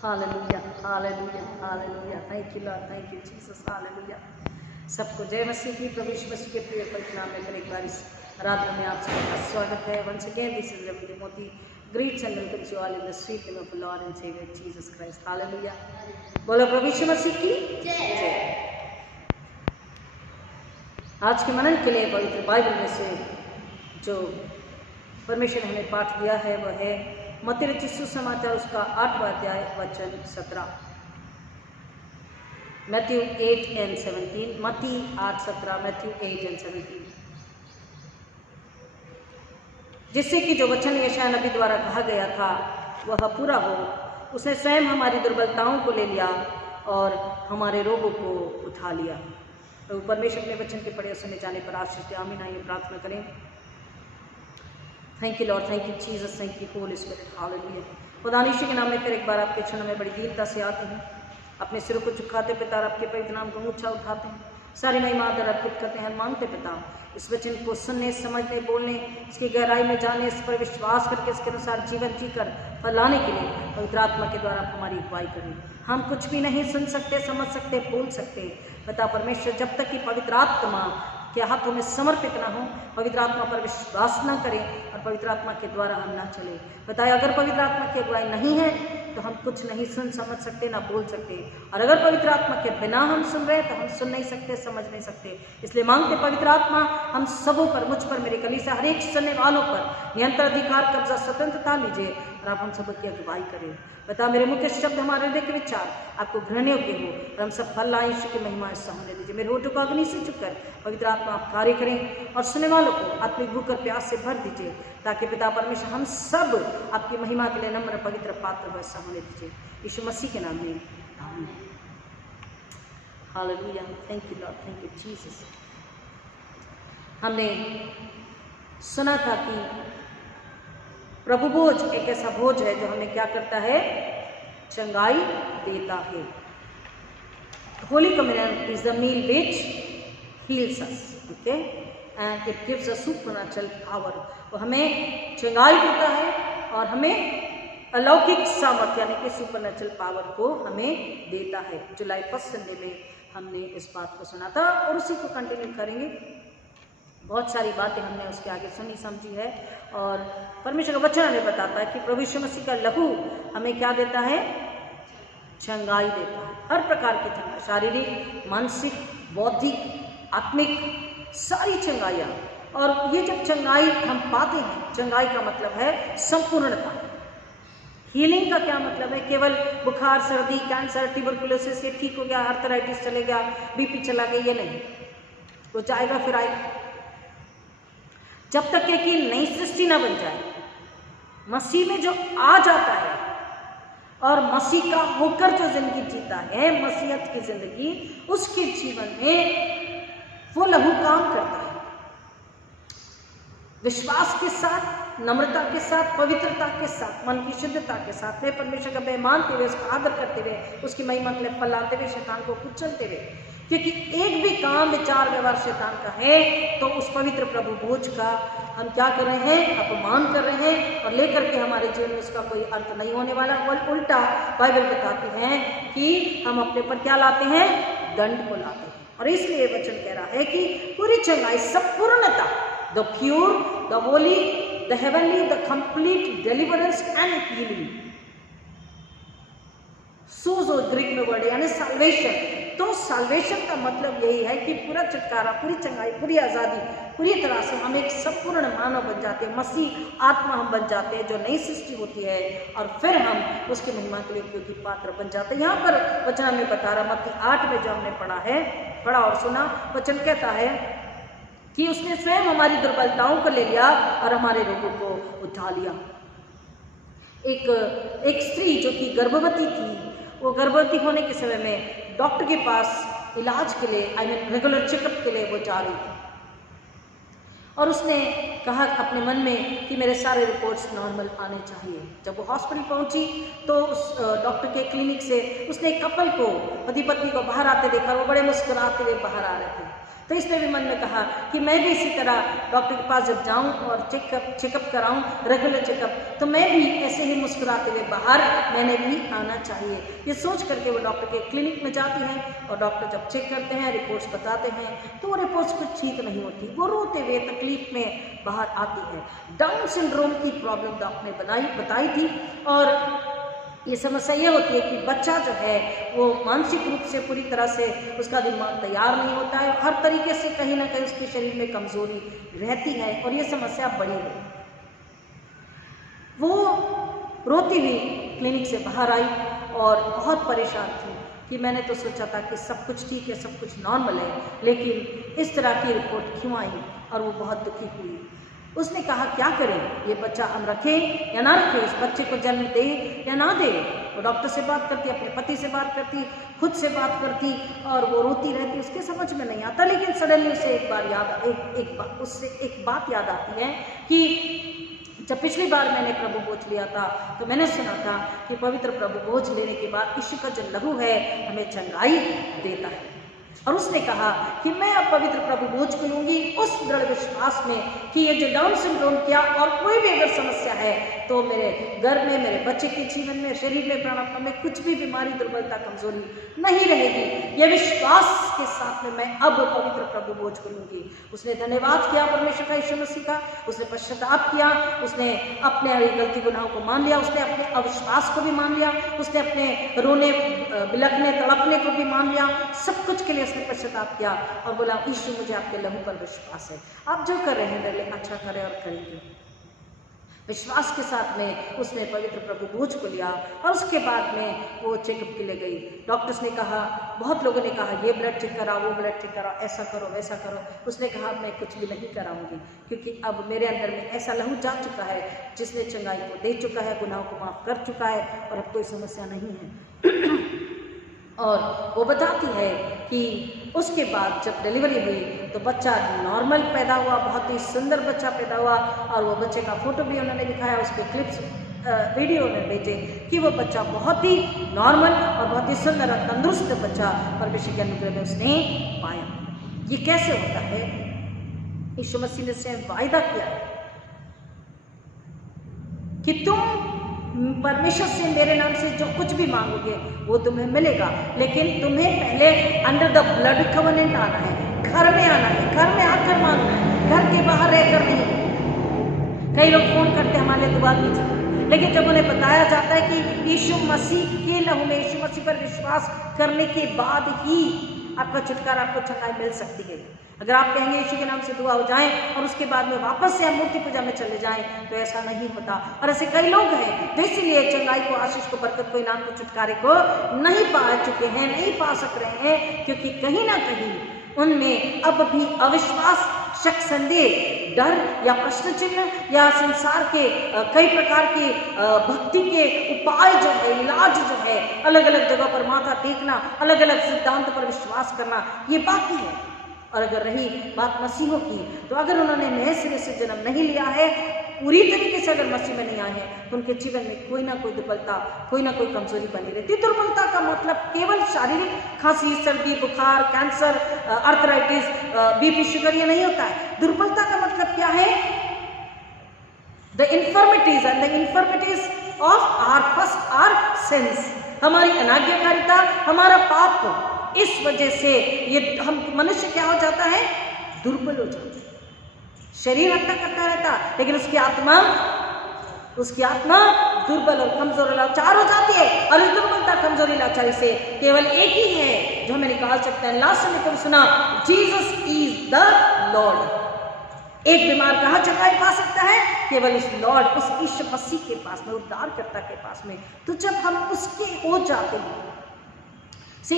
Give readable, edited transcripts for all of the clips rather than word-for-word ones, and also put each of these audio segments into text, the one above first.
Hallelujah, hallelujah, hallelujah. Thank you Lord, thank you Jesus, hallelujah. सबको जय मसीह की, प्रभु यीशु मसीह के प्रिय पवित्र नाम में फिर एक बार इस आराधना में आप सबका स्वागत है। Once again this is Ravi Moti, greets and welcomes you all in the sweet name of Lord and Saviour Jesus Christ. Hallelujah. बोलो प्रभु यीशु मसीह की जय। आज के मनन के लिए पवित्र बाइबल में से जो परमेश्वर ने हमें पाठ दिया है वह है मत्ती रचित सुसमाचार उसका 8वां अध्याय वचन 17। मैथ्यू 8 and 17, मत्ती 8:17, मैथ्यू 8 and 17। जिससे कि जो वचन यशायाह नबी द्वारा कहा गया था वह पूरा हो। उसने स्वयं हमारी दुर्बलताओं को ले लिया और हमारे रोगों को उठा लिया। तो परमेश्वर अपने वचन के पढ़े सुने जाने पर आशीष दे। आमीन। आइए प्रार्थना करें। Thank you Lord, thank you Jesus, thank you Holi spirit, hallelujah. खुदा यीशु के नाम में फिर एक बार आपके चरणों में बड़ी दीनता से आते हैं, अपने सिरों को झुकाते पिता, आपके पवित्र नाम को ऊंचा उठाते हैं, सारी महिमा आदर अर्पित करते हैं, मांगते पिता इस वचन को सुनने, समझने, बोलने, इसकी गहराई में जाने, इस पर विश्वास करके इसके अनुसार जीवन जीकर फैलाने के लिए पवित्र आत्मा के द्वारा आप हमारी अगुवाई करें। हम कुछ भी नहीं सुन सकते, समझ सकते, बोल सकते पिता परमेश्वर, जब तक कि पवित्र आत्मा के हाथों में समर्पित ना हो, पवित्र आत्मा पर विश्वास न करें और पवित्र आत्मा के द्वारा हम ना चले। बताए अगर पवित्र आत्मा की अगुवाई नहीं है तो हम कुछ नहीं सुन समझ सकते, ना बोल सकते, और अगर पवित्र आत्मा के बिना हम सुन रहे हैं तो हम सुन नहीं सकते, समझ नहीं सकते। इसलिए मांगते पवित्र आत्मा हम सबों पर, मुझ पर, मेरे कलीसिया हर एक सुनने वालों पर नियंत्रण, अधिकार, कब्जा, स्वतंत्रता लीजिए और आप हम सब की अगुवाई करें। बता मेरे मुख्य शब्द, हमारे हृदय के विचार आपको ग्रहण योग्य हो और हम सब फल लाएं, यीशु की महिमा ऐसा होने दीजिए। मेरे होठों को अग्नि से चुपकर पवित्र आत्मा आप कार्य करें और सुनने वालों को आत्मिक भूख और प्यास से भर दीजिए, ताकि पिता परमेश्वर हम सब आपकी महिमा के लिए नम्र पवित्र पात्र वैसा होने दीजिए, यीशु मसीह के नाम में आमीन। Hallelujah. Thank you Lord, thank you Jesus. हमने सुना था कि प्रभु भोज एक ऐसा भोज है जो हमें क्या करता है, चंगाई देता है। Holy communion is the meal which heals us, okay, and it gives us supernatural power. वो हमें चंगाई देता है और हमें अलौकिक सामर्थ्य यानी कि सुपरनैचुरल पावर को हमें देता है। जुलाई 1 संडे में हमने इस बात को सुना था और उसी को कंटिन्यू करेंगे। बहुत सारी बातें हमने उसके आगे सुनी समझी है और परमेश्वर का वचन हमें बताता है कि प्रभु यीशु मसीह का लहू हमें क्या देता है, चंगाई देता है। हर प्रकार की चंगाई, शारीरिक, मानसिक, बौद्धिक, आत्मिक, सारी चंगाइयाँ। और ये जब चंगाई हम पाते हैं, चंगाई का मतलब है संपूर्णता। हीलिंग का क्या मतलब है, केवल बुखार, सर्दी, कैंसर, ट्यूबरकुलोसिस ये ठीक हो गया, आर्थराइटिस चले गया, बीपी चला गया, ये नहीं, वो जाएगा फिर आएगा। जब तक कि नई सृष्टि ना बन जाए, मसीह में जो आ जाता है और मसीह का होकर जो जिंदगी जीता है, मसीहत की जिंदगी, उसके जीवन में वो लहू काम करता है। विश्वास के साथ, नम्रता के साथ, पवित्रता के साथ, मन की शुद्धता के साथ में परमेश्वर का भय मानते हुए, उसका आदर करते हुए, उसकी महिमा के लिए फैलाते हुए, शैतान को कुचलते हुए, क्योंकि एक भी काम, विचार, व्यवहार शैतान का है तो उस पवित्र प्रभु भोज का हम क्या कर रहे हैं, अपमान कर रहे हैं और लेकर के हमारे जीवन में उसका कोई अर्थ नहीं होने वाला। उल्टा बाइबल बताती है कि हम अपने पर क्या लाते हैं, दंड को लाते हैं। और इसलिए वचन कह रहा है कि पूरी चंगाई, संपूर्णता, the pure, the Holi, the heavenly, the complete deliverance and healing. Sojat Greek में वर्ड यानी साल्वेशन। तो साल्वेशन का मतलब यही है कि पूरा छुटकारा, पूरी चंगाई, पूरी आज़ादी, पूरी तरह से हम एक संपूर्ण मानव बन जाते हैं, मसीह आत्मा हम बन जाते हैं, जो नई सृष्टि होती है, और फिर हम उसकी महिमा के लिए उपयोगी पात्र बन जाते हैं। यहाँ पर वचन हमें बता रहा, मत्ती 8 में जो हमने पढ़ा और सुना, वचन कहता है कि उसने स्वयं हमारी दुर्बलताओं को ले लिया और हमारे रोगों को उठा लिया। एक स्त्री जो कि गर्भवती थी, वो गर्भवती होने के समय में डॉक्टर के पास इलाज के लिए, रेगुलर चेकअप के लिए वो जा रही थी और उसने कहा अपने मन में कि मेरे सारे रिपोर्ट्स नॉर्मल आने चाहिए। जब वो हॉस्पिटल पहुंची तो उस डॉक्टर के क्लिनिक से उसने एक कपल को, पति पत्नी को बाहर आते देखा। वो बड़े मुस्कुराते हुए बाहर आ रहे थे। तो इसने भी मन में कहा कि मैं भी इसी तरह डॉक्टर के पास जब जाऊं और चेकअप कराऊं, रेगुलर चेकअप, तो मैं भी ऐसे ही मुस्कुराते हुए बाहर मैंने भी आना चाहिए। ये सोच करके वो डॉक्टर के क्लिनिक में जाती हैं और डॉक्टर जब चेक करते हैं, रिपोर्ट्स बताते हैं, तो वो रिपोर्ट्स कुछ ठीक नहीं होती। वो रोते हुए तकलीफ में बाहर आती है। डाउन सिंड्रोम की प्रॉब्लम डॉक्टर ने बताई थी। और ये समस्या ये होती है कि बच्चा जो है वो मानसिक रूप से पूरी तरह से उसका दिमाग तैयार नहीं होता है। हर तरीके से कहीं ना कहीं उसके शरीर में कमजोरी रहती है और ये समस्या बड़ी है। वो रोती हुई क्लिनिक से बाहर आई और बहुत परेशान थी कि मैंने तो सोचा था कि सब कुछ ठीक है, सब कुछ नॉर्मल है, लेकिन इस तरह की रिपोर्ट क्यों आई। और वो बहुत दुखी हुई। उसने कहा क्या करें, ये बच्चा हम रखें या ना रखें, इस बच्चे को जन्म दे या ना दे। वो डॉक्टर से बात करती, अपने पति से बात करती, खुद से बात करती और वो रोती रहती। उसके समझ में नहीं आता। लेकिन सडनली उसे एक बात याद आती है कि जब पिछली बार मैंने प्रभु बोझ लिया था तो मैंने सुना था कि पवित्र प्रभु बोझ लेने के बाद यीशु का जो लहू है हमें चंगाई देता है। और उसने कहा कि मैं अब पवित्र प्रभु बोझ को लूंगी उस दृढ़ विश्वास में कि ये जो डाउन सिंड्रोम किया और कोई भी अगर समस्या है तो मेरे घर में, मेरे बच्चे के जीवन में, शरीर में, प्राणात्मा में कुछ भी बीमारी, दुर्बलता, कमजोरी नहीं रहेगी। ये विश्वास के साथ में मैं अब पवित्र प्रभु बोझ को लूंगी। उसने धन्यवाद किया परमेश्वर का, यीशु मसीह का। उसने पश्चाताप किया, उसने अपने गलती गुनाहों को मान लिया, उसने अपने अविश्वास को भी मान लिया, उसने अपने रोने, बिलखने, तड़पने को भी मान लिया। सब कुछ के लिए उसने पश्चाताप किया और बोला यीशु मुझे आपके लहू पर विश्वास है, आप जो कर रहे हैं मेरे लिए अच्छा करें और करेंगे। विश्वास के साथ में उसने पवित्र प्रभु बोझ को लिया और उसके बाद में वो चेकअप के लिए गई। डॉक्टर्स ने कहा, बहुत लोगों ने कहा ये ब्लड चेक कराओ, वो ब्लड चेक कराओ, ऐसा करो, वैसा करो। उसने कहा मैं कुछ भी नहीं कराऊंगी, क्योंकि अब मेरे अंदर में ऐसा लहू जा चुका है जिसने चंगाई को दे चुका है, गुनाहों को माफ कर चुका है और अब कोई समस्या नहीं है। और वो बताती है कि उसके बाद जब डिलीवरी हुई तो बच्चा नॉर्मल पैदा हुआ, बहुत ही सुंदर बच्चा पैदा हुआ। और वो बच्चे का फोटो भी उन्होंने दिखाया, उसके क्लिप्स वीडियो में भेजे कि वो बच्चा बहुत ही नॉर्मल और बहुत ही सुंदर और तंदुरुस्त बच्चा परमेश्वर के अनुग्रह में उसने पाया। ये कैसे होता है? यीशु मसीह ने स्वयं वायदा किया कि तुम परमेश्वर से मेरे नाम से जो कुछ भी मांगोगे वो तुम्हें मिलेगा, लेकिन तुम्हें पहले अंडर द ब्लड कवनेंट आना है, घर में आना है, घर में आकर मांगना है, घर के बाहर रहकर नहीं। कई लोग फोन करते हमारे लिए दुआ कीजिए, लेकिन जब उन्हें बताया जाता है कि यीशु मसीह के लहू में, यीशु मसीह पर विश्वास करने के बाद ही आपका छुटकारा, आपको चंगाई मिल सकती है। अगर आप कहेंगे यीशु के नाम से दुआ हो जाए और उसके बाद में वापस से हम मूर्ति पूजा में चले जाएं, तो ऐसा नहीं होता। और ऐसे कई लोग हैं जो इसीलिए चंगाई को, आशीष को, बरकत को, इनाम को, छुटकारे को नहीं पा चुके हैं, नहीं पा सक रहे हैं, क्योंकि कहीं ना कहीं उनमें अब भी अविश्वास, शक, संदेह, डर या प्रश्न चिन्ह या संसार के कई प्रकार के भक्ति के उपाय जो है, इलाज जो है, अलग अलग जगह पर माथा टेकना, अलग अलग सिद्धांत पर विश्वास करना, ये बाकी है। और अगर रही बात मसीहों की, तो अगर उन्होंने नए सिरे से जन्म नहीं लिया है, पूरी तरीके से अगर मसीह में नहीं आए हैं, तो उनके जीवन में कोई ना कोई दुर्बलता, कोई ना कोई कमजोरी बनी रहती है। दुर्बलता का मतलब केवल शारीरिक खांसी, सर्दी, बुखार, कैंसर, आर्थराइटिस, बीपी, शुगर, ये नहीं होता है। दुर्बलता का मतलब क्या है? The infirmities and the infirmities of our first are sins, हमारी अनाज्ञाकारिता, हमारा पाप, इस वजह से ये हम मनुष्य क्या हो जाता है? दुर्बल हो जाता है। शरीर हत्या करता रहता, लेकिन उसकी आत्मा दुर्बल और कमजोर, लाचार हो जाती है। और इस दुर्बलता, कमजोरी, लाचारी से केवल एक ही है जो हमें निकाल सकता है। लास्ट में कभी सुना, जीसस इज द लॉर्ड। एक बीमार कहाँ चंगाई पा सकता है? केवल उस लॉर्ड, उस यीशु मसीह के पास में, उद्धारकर्ता के पास में। तो जब हम उसके हो जाते हैं,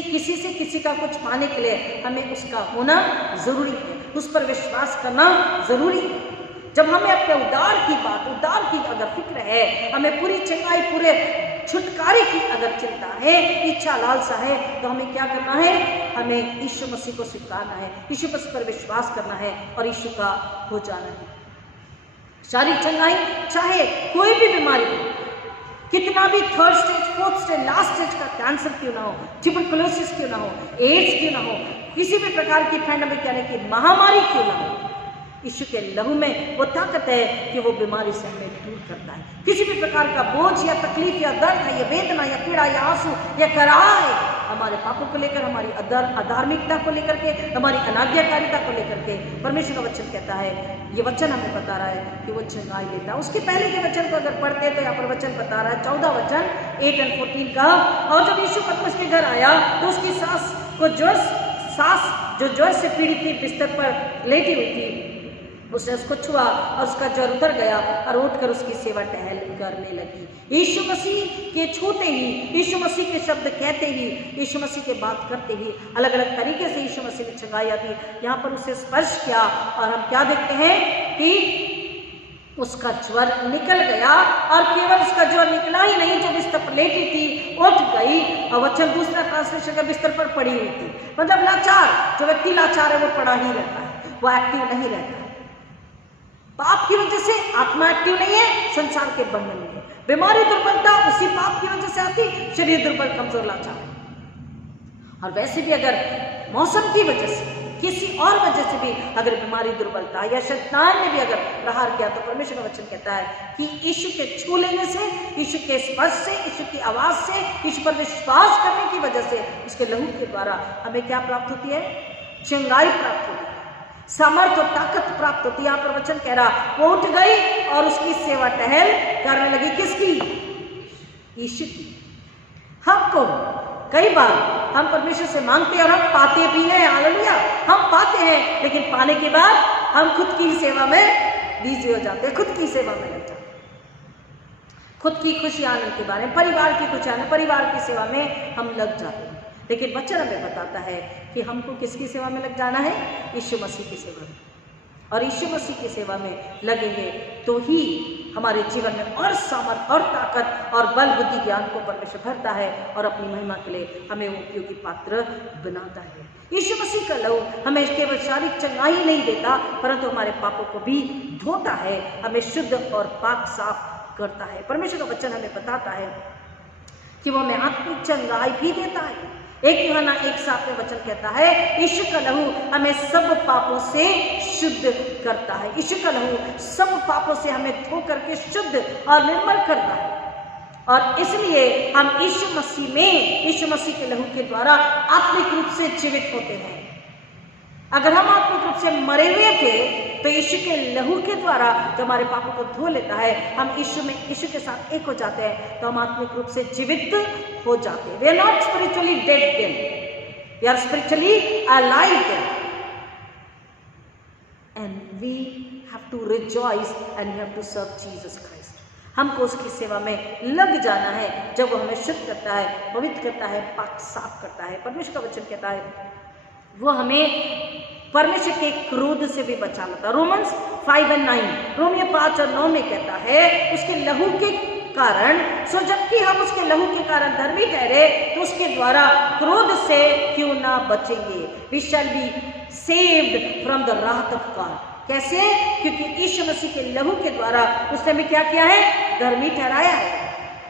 किसी से किसी का कुछ पाने के लिए हमें उसका होना जरूरी है, उस पर विश्वास करना जरूरी है। जब हमें अपने उद्धार की बात, उद्धार की अगर फिक्र है, हमें पूरी चंगाई, पूरे छुटकारे की अगर चिंता है, इच्छा लालसा है, तो हमें क्या करना है? हमें यीशु मसीह को स्वीकारना है, यीशु मसीह पर विश्वास करना है और यीशु का हो जाना है। शारीरिक चंगाई, चाहे कोई भी बीमारी हो, कितना भी third stage, fourth stage, last stage का कैंसर क्यों ना हो, ट्यूबरकुलोसिस क्यों ना हो, एड्स क्यों ना हो, किसी भी प्रकार की पैंडेमिक यानी कि महामारी क्यों ना हो, यीशु के लहू में वो ताकत है कि वो बीमारी से हमें दूर करता है। किसी भी प्रकार का बोझ या तकलीफ या दर्द है या वेदना या पीड़ा या आंसू या कराह है, हमारे पापों को लेकर, हमारी अधार्मिकता को लेकर के, हमारी अनाज्ञाकारिता को लेकर के, परमेश्वर का वचन कहता है, ये वचन हमें बता रहा है कि वो चंगाई लेता है। उसके पहले के वचन को अगर पढ़ते हैं तो यहाँ पर वचन बता रहा है, 14 वचन 8 और 14 का, और जब यीशु पतरस के घर आया तो उसकी सास जो ज्वर से पीड़ित थी, बिस्तर पर लेटी हुई थी, उसने उसको छुआ और उसका ज्वर उतर गया और उठकर उसकी सेवा टहल करने लगी। यीशु मसीह के छूते ही, यीशु मसीह के शब्द कहते ही, यीशु मसीह के बात करते ही अलग अलग तरीके से यीशु मसीह ने चंगाई आती। यहाँ पर उसे स्पर्श किया और हम क्या देखते हैं कि उसका ज्वर निकल गया, और केवल उसका ज्वर निकला ही नहीं, जो बिस्तर पर लेटी थी उठ गई। और वचन दूसरा ट्रांसलेशन का बिस्तर पर पड़ी हुई थी, मतलब लाचार, जो व्यक्ति लाचार है वो पड़ा ही रहता है, वो एक्टिव नहीं रहता। पाप की वजह से आत्मा एक्टिव नहीं है, संसार के बंधन में है। बीमारी, दुर्बलता उसी पाप की वजह से आती, शरीर दुर्बल, कमजोर, लाचार। और वैसे भी अगर मौसम की वजह से, किसी और वजह से भी अगर बीमारी, दुर्बलता या शैतान ने भी अगर प्रहार किया, तो परमेश्वर का वचन कहता है कि यीशु के छू लेने से, यीशु के स्पर्श से, यीशु की आवाज से, यीशु पर विश्वास करने की वजह से, उसके लहू के द्वारा हमें क्या प्राप्त होती है? चंगाई प्राप्त होती है, सामर्थ और ताकत प्राप्त होती है। यहाँ पर वचन कह रहा, वो उठ गई और उसकी सेवा टहल करने लगी। किसकी? यीशु की। हमको कई बार हम परमेश्वर से मांगते हैं और हम पाते भी हैं, हालेलुया, हम पाते हैं, लेकिन पाने के बाद हम खुद की सेवा में बिजी हो जाते हैं, खुद की सेवा में लग जाते हैं, खुद की खुशी आनंद के बारे में, परिवार की खुशी आनंद, परिवार की सेवा में हम लग जाते हैं। लेकिन वचन हमें बताता है कि हमको किसकी सेवा में लग जाना है? यीशु मसीह की सेवा में। और यीशु मसीह की सेवा में लगेंगे तो ही हमारे जीवन में और सामर्थ और ताकत और बल, बुद्धि, ज्ञान को परमेश्वर भरता है और अपनी महिमा के लिए हमें वो उपयोगी पात्र बनाता है। यीशु मसीह का लहू हमें केवल शारीरिक चंगाई नहीं देता, परंतु हमारे पापों को भी धोता है, हमें शुद्ध और पाक साफ करता है। परमेश्वर का वचन हमें बताता है कि वो हमें आत्मिक चंगाई भी देता है। 1 यूहन्ना 1:7 में वचन कहता है, यीशु का लहू हमें सब पापों से शुद्ध करता है। यीशु का लहू सब पापों से हमें धो करके शुद्ध और निर्मल करता है, और इसलिए हम यीशु मसीह में, यीशु मसीह के लहू के द्वारा आत्मिक रूप से जीवित होते हैं। अगर हम आत्मिक रूप से मरे हुए थे, तो यीशु के लहू के द्वारा जो हमारे पापों को धो लेता है, हम यीशु के साथ एक हो जाते हैं, तो हम आत्मिक रूप से जीवित हो जाते हैं। We are not spiritually dead then, we are spiritually alive then, and we have to rejoice and we have to serve Jesus Christ. हमको उसकी सेवा में लग जाना है, जब वो हमें शुद्ध करता है, पवित्र करता है, पाक साफ करता है। परमेश्वर का वचन कहता है वो हमें परमेश्वर के क्रोध से भी बचा लेता है। रोमन्स 5 और 9, रोमियो 5 और 9 में कहता है, उसके लहू के कारण, सो जबकि हम उसके लहू के कारण धर्मी ठहरे, तो उसके द्वारा क्रोध से क्यों ना बचेंगे। We shall be saved from the wrath of God. कैसे? क्योंकि यीशु मसीह के लहू के द्वारा उसने हमें क्या किया है? धर्मी ठहराया है।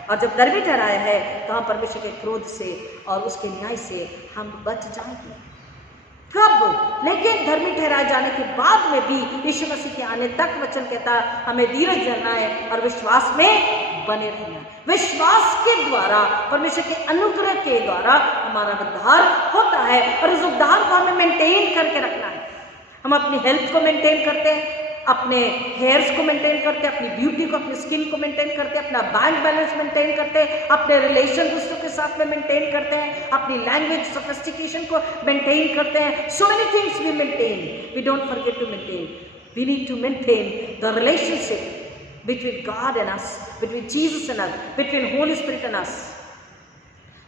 और जब धर्मी ठहराया है, तो हम परमेश्वर के क्रोध से और उसके न्याय से हम बच जाएंगे। कब? लेकिन धर्मी ठहराए जाने के बाद में भी यीशु मसीह के आने तक वचन कहता है हमें धीरज धरना है और विश्वास में बने रहना है। विश्वास के द्वारा, परमेश्वर के अनुग्रह के द्वारा हमारा उद्धार होता है, और उस उद्धार को हमें मेंटेन करके रखना है। हम अपनी हेल्थ को मेंटेन करते हैं, अपने हेयर्स को मेंटेन करते हैं, अपनी ब्यूटी को, अपनी स्किन को मेंटेन करते हैं, अपना बैंक बैलेंस मेंटेन करते हैं, अपने रिलेशन दूसरों के साथ में मेंटेन करते हैं, अपनी लैंग्वेज सोफिस्टिकेशन को मेंटेन करते हैं। So many things we maintain, we don't forget to maintain, we need to maintain the relationship between God and us, between Jesus and us, between Holy Spirit and us.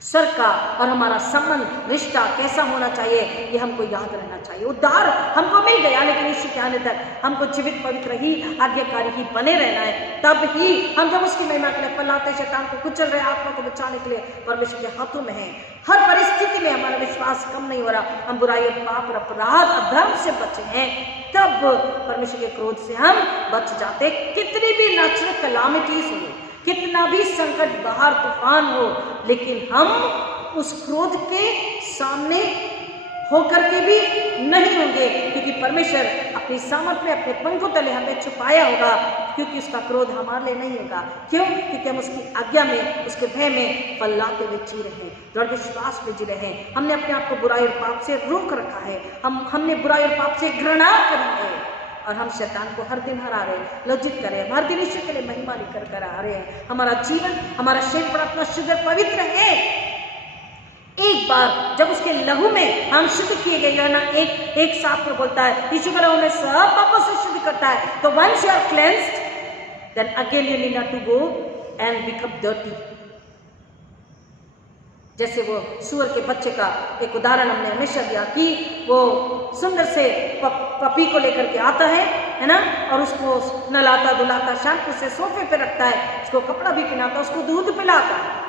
स्वर्ग का और हमारा संबंध रिश्ता कैसा होना चाहिए, ये हमको याद रहना चाहिए। उद्धार हमको मिल गया, लेकिन यीशु के आने तक हमको जीवित पवित्र ही आज्ञाकारी ही बने रहना है। तब ही हम जब उसकी महिमा के लिए फैलाते, शैतान को कुचल रहे, आत्मा को बचाने के लिए परमेश्वर के हाथों में है। हर परिस्थिति में हमारा विश्वास कम नहीं हो रहा, हम बुराई, पाप और अपराध, अधर्म से बचे हैं, तब परमेश्वर के क्रोध से हम बच जाते। कितनी भी नेचुरल कैलामिटीज हो, कितना भी संकट, बाहर तूफान हो, लेकिन हम उस क्रोध के सामने होकर के भी नहीं होंगे, क्योंकि परमेश्वर अपनी सामर्थ में अपने पंखों तले हमें छुपाया होगा, क्योंकि उसका क्रोध हमारे लिए नहीं होगा। क्यों? क्योंकि हम उसकी आज्ञा में, उसके भय में फैलाते हुए जी रहे हैं, दृढ़ विश्वास में जी रहे हैं। हमने अपने आप को बुराई और पाप से रोक रखा है, हमने बुराई और पाप से घृणा करी है, और हम शैतान को हर दिन हरा रहे हैं, लज्जित कर रहे हैं, हर दिन ईश्वर के लिए महिमा लेकर कर आ रहे हैं। हमारा जीवन, हमारा शरीर प्रार्थना शुद्ध और पवित्र है। एक बार जब उसके लहू में हम शुद्ध किए गए ना, एक साफ में बोलता है, यीशु के लहू में सब पापों से शुद्ध करता है। तो once you are cleansed, then again you need not to go and become dirty. जैसे वो सूअर के बच्चे का एक उदाहरण हमने हमेशा दिया कि वो सुंदर से पपी को लेकर के आता है ना, और उसको नहलाता धुलाता, शैम्पू से सोफे पे रखता है, उसको कपड़ा भी पहनाता, उसको दूध पिलाता है,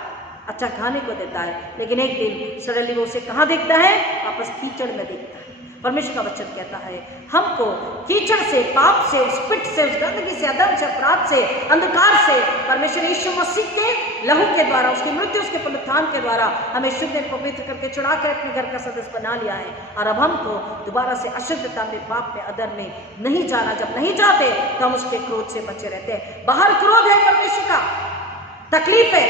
अच्छा खाने को देता है। लेकिन एक दिन सडनली वो उसे कहाँ देखता है? वापस कीचड़ में देखता है। परमेश्वर का वचन कहता है हमको कीचड़ से, पाप से, उस पिट से, उस गंदगी से, अधर्म से, अपराध से, अंधकार से परमेश्वर यीशु मसीह के लहू के द्वारा, उसकी मृत्यु, उसके पुनरुत्थान के द्वारा हमें शुद्ध पवित्र करके चुरा कर अपने घर का सदस्य बना लिया है। और अब हमको दोबारा से अशुद्धता में, पाप में, अधर्म में नहीं जाना। जब नहीं जाते तो हम उसके क्रोध से बचे रहते हैं। बाहर क्रोध है परमेश्वर का, तकलीफ है,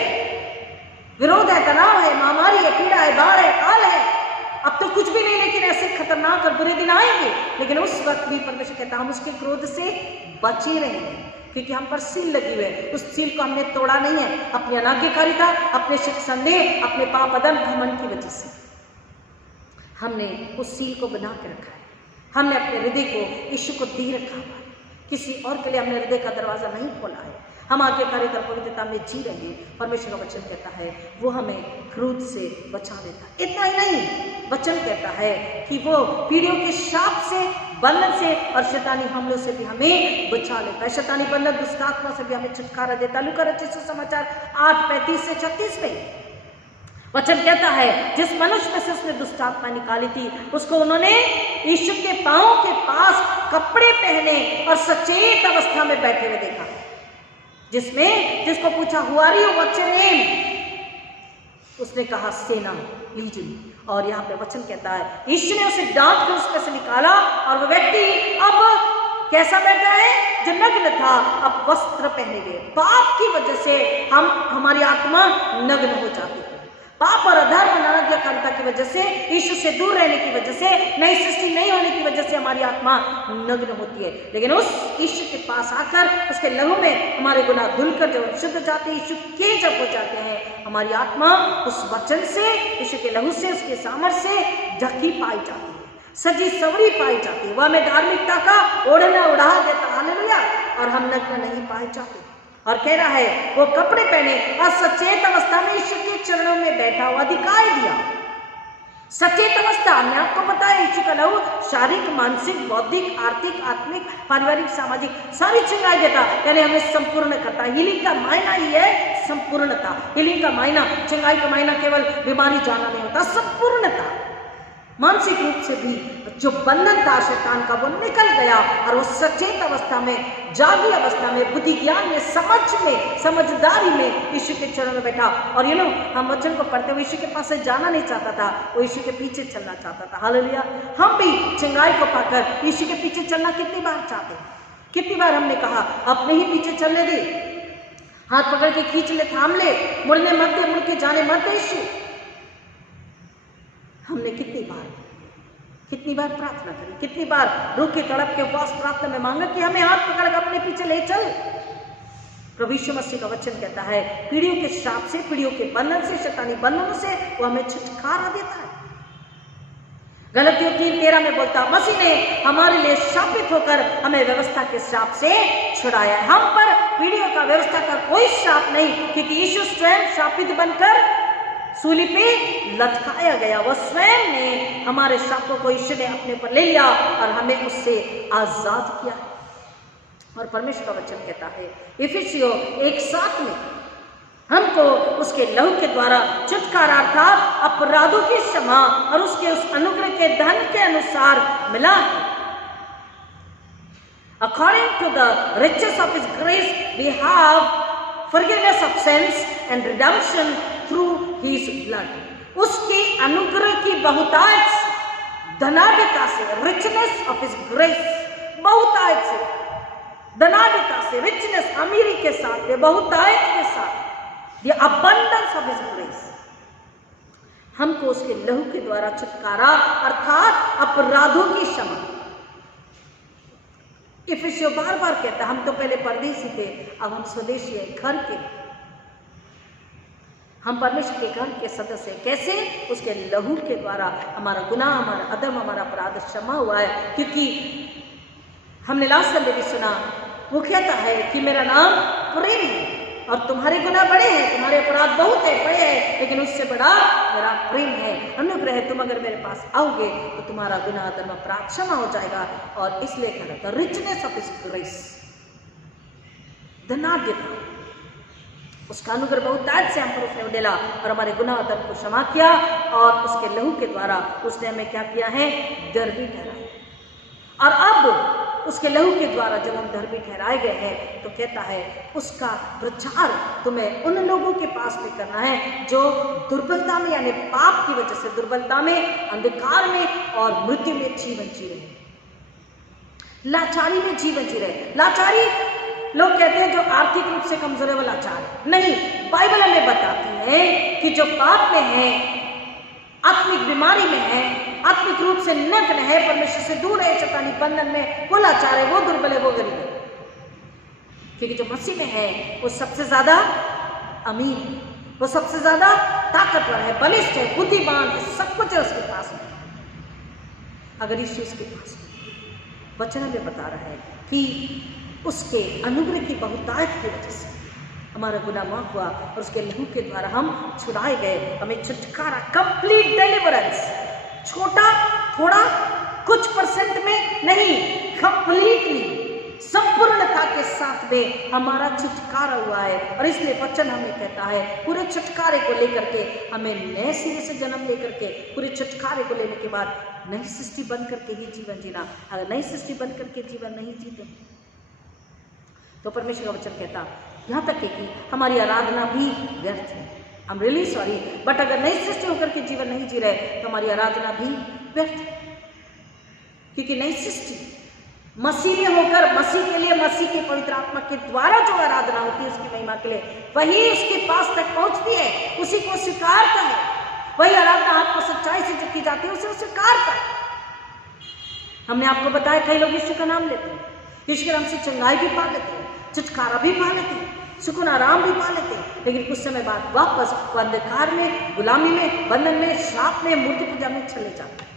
विरोध है, तनाव है, महामारी है, पीड़ा है, बाढ़ है, काल है। अब तो कुछ भी नहीं, लेकिन ऐसे खतरनाक और बुरे दिन आएंगे, लेकिन उस वक्त भी परमेश्वर कहता हम उसके क्रोध से बचे रहेंगे, क्योंकि हम पर सील लगी हुई है। उस सील को हमने तोड़ा नहीं है, अपनी अनाज्ञाकारिता, अपने शक संदेह, अपने पाप, अधर्म, घमंड की वजह से हमने उस सील को बना के रखा है। हमने अपने हृदय को यीशु को दे रखा है, किसी और के लिए हमने हृदय का दरवाजा नहीं खोला है। हम आज्ञाकारिता और पवित्रता में जी रहे हैं। परमेश्वर का वचन कहता है वो हमें क्रोध से बचा लेता है। इतना ही नहीं, वचन कहता है कि वो पीढ़ियों के शाप से, बंधन से और शैतानी हमलों से भी हमें बचा लेता है। शैतानी बंधन, दुष्ट आत्मा से भी हमें छुटकारा देता है। लूका रचित सुसमाचार 8:35 से 36 में वचन कहता है जिस मनुष्य में से उसने दुष्ट आत्मा निकाली थी, उसको उन्होंने यीशु के पांव के पास कपड़े पहने और सचेत अवस्था में बैठे हुए देखा, जिसको पूछा हुआ रही हो, व्हाट्स योर नेम? उसने कहा सेना, लीजन। और यहाँ पे वचन कहता है यीशु ने उसे डांट कर उसमें से निकाला, और वो व्यक्ति अब कैसा बैठा है? जो नग्न था, अब वस्त्र पहने गए। पाप की वजह से हमारी आत्मा नग्न हो जाती है। पाप और अधर्म और अनाज्ञाकारिता की वजह से, यीशु से दूर रहने की वजह से, नई सृष्टि नहीं होने की वजह से हमारी आत्मा नग्न होती है। लेकिन उस यीशु के पास आकर, उसके लहू में हमारे गुनाह धुलकर जब शुद्ध जाते हैं, यीशु के जब हो जाते हैं, हमारी आत्मा उस वचन से, यीशु के लहू से, उसके सामर्थ्य से ढकी पाई जाती है, सजी सवरी पाई जाती है। वह हमें धार्मिकता का ओढ़ना उड़ा देता, हालेलुया, और हम नग्न नहीं पाए जाते। और कह रहा है वो कपड़े पहने और सचेत अवस्था में यीशु के चरणों में बैठा हुआ दिखाई दिया। सचेत अवस्था, हमने आपको बताया यीशु का लहू शारीरिक, मानसिक, बौद्धिक, आर्थिक, आत्मिक, पारिवारिक, सामाजिक सारी चंगाई देता, यानी हमें संपूर्ण करता। हीलिंग का मायना ही है संपूर्णता। हीलिंग का मायना, चंगाई का मायना केवल बीमारी जाना नहीं होता, संपूर्णता। मानसिक रूप से भी जो बंधन था शैतान का, वो निकल गया, और वो सचेत अवस्था में, जागी अवस्था में, बुद्धि ज्ञान में, समझ में, समझदारी में यीशु के चरणों में बैठा। और हम वचन को पढ़ते हुए यीशु के पास से जाना नहीं चाहता था, वो यीशु के पीछे चलना चाहता था। हालेलुया। हम भी चंगाई को पाकर यीशु के पीछे चलना कितनी बार चाहते हैं? कितनी बार हमने कहा अपने ही पीछे चलने दे, हाथ पकड़ के खींच ले, थाम ले, मुड़ने मत दे, मुड़ के जाने मत दे यीशु। हमने कितनी बार प्रार्थना करी, कितनी बार रुक के तड़प के उपवास प्रार्थना में मांगा कि हमें हाथ पकड़ कर अपने पीछे ले चल। प्रभु यीशु मसीह का वचन कहता है पीढ़ियों के श्राप से, पीढ़ियों के बंधन से, शैतानी बंधनों से वो हमें छुटकारा देता है। गलतियों 3:13 में बोलता मसीह ने हमारे लिए शापित होकर हमें व्यवस्था के श्राप से छुड़ाया है। हम पर पीढ़ियों का, व्यवस्था का कोई श्राप नहीं, क्योंकि यीशु स्वयं शापित बनकर सूली पे लटकाया गया। वह स्वयं ने हमारे शापों को ईश्वर ने अपने पर ले लिया और हमें उससे आजाद किया। और परमेश्वर का वचन कहता है इफिसियों 1:7 में हमको उसके लहू के द्वारा छुटकारा अर्थात अपराधों की क्षमा और उसके उस अनुग्रह के धन के अनुसार मिला। According to the riches of His grace, we have forgiveness of sins and redemption through His blood. उसके अनुग्रह की बहुतायत से, धनाढ्यता से, richness of His grace, बहुतायत से, धनाढ्यता से, richness अमीरी के साथ, बहुतायत के साथ, the abundance of His grace, हमको उसके लहू के द्वारा छुटकारा अर्थात अपराधों की क्षमा। इफिसियों बार बार कहता हम तो पहले परदेशी थे, अब हम स्वदेशी है, घर के, हम परमेश्वर के घर के सदस्य। कैसे? उसके लहू के द्वारा हमारा गुनाह, हमारा अधर्म, हमारा अपराध क्षमा हुआ है। क्योंकि हमने लास्ट संडे भी सुना, वो कहता है कि मेरा नाम प्रेम है और तुम्हारे गुनाह बड़े हैं, तुम्हारे अपराध बहुत है, बड़े हैं, लेकिन उससे बड़ा मेरा प्रेम है, अनुग्रह है। तुम अगर मेरे पास आओगे तो तुम्हारा गुनाह, धर्म, अपराध क्षमा हो जाएगा। और इसलिए कहा था रिचनेस ऑफ हिज ग्रेस, धनाढ्यता, उसका अनुग्रह बहुतायत से हम पर उसने उड़ेला और हमारे गुनाह धर्म को क्षमा किया। और उसके लहू के द्वारा उसने हमें क्या किया है? धर्मी ठहराया। और अब उसके लहू के द्वारा जब हम धर्मी ठहराए गए हैं तो कहता है उसका प्रचार तुम्हें उन लोगों के पास में करना है जो दुर्बलता में, यानी पाप की वजह से दुर्बलता में, अंधकार में और मृत्यु में जीवन जी रहे, लाचारी में जीवन जी रहे। लाचारी लोग कहते हैं जो आर्थिक रूप से कमजोर है वो लाचार है। नहीं, बाइबल हमें बताती है कि जो पाप में है, आत्मिक बीमारी में है, आत्मिक रूप से नग्न है, परमेश्वर से दूर है, शैतानी बंधन में, वो लाचार है, वो दुर्बल है, वो गरीब है। क्योंकि जो मसीह में है वो सबसे ज्यादा अमीर है, वो सबसे ज्यादा ताकतवर है, बलिष्ठ है, बुद्धिमान है, सब कुछ है उसके पास में। अगर यीशु उसके पास में, वचन हमें बता रहा है कि उसके अनुग्रह की बहुतायत की वजह से हमारा गुनाह माफ हुआ और उसके लहू के द्वारा हम छुड़ाए गए, हमें छुटकारा, कंप्लीट डिलीवरेंस। छोटा थोड़ा कुछ परसेंट में नहीं, कंप्लीटली संपूर्णता के साथ में हमारा छुटकारा हुआ है। और इसलिए वचन हमें कहता है पूरे छुटकारे को लेकर के हमें नए सिरे से जन्म लेकर के, पूरे छुटकारे को लेने के बाद नई सृष्टि बन करके ही जीवन जीना। अगर नई सृष्टि बन करके जीवन नहीं जीते तो परमेश्वर का वचन कहता यहाँ तक कि हमारी आराधना भी व्यर्थ है। I am really sorry, but अगर नई सृष्टि होकर के जीवन नहीं जी रहे तो हमारी आराधना भी व्यर्थ है। क्योंकि नई सृष्टि मसीह में होकर, मसीह के लिए, मसीह के पवित्र आत्मा के द्वारा जो आराधना होती है उसकी महिमा के लिए, वही उसके पास तक पहुंचती है, उसी को स्वीकारता है। वही आराधना आत्मा सच्चाई से जो की जाती है उसे स्वीकारता है। हमने आपको बताया कई लोग यीशु का नाम लेते हैं, यीशु के नाम से चंगाई भी पा लेते हैं, छुटकारा भी पा लेते हैं, सुकून आराम भी पा लेते हैं, लेकिन कुछ समय बाद वापस वो अंधकार में, गुलामी में, बंधन में, श्राप में, मूर्ति पूजा में चले जाते हैं।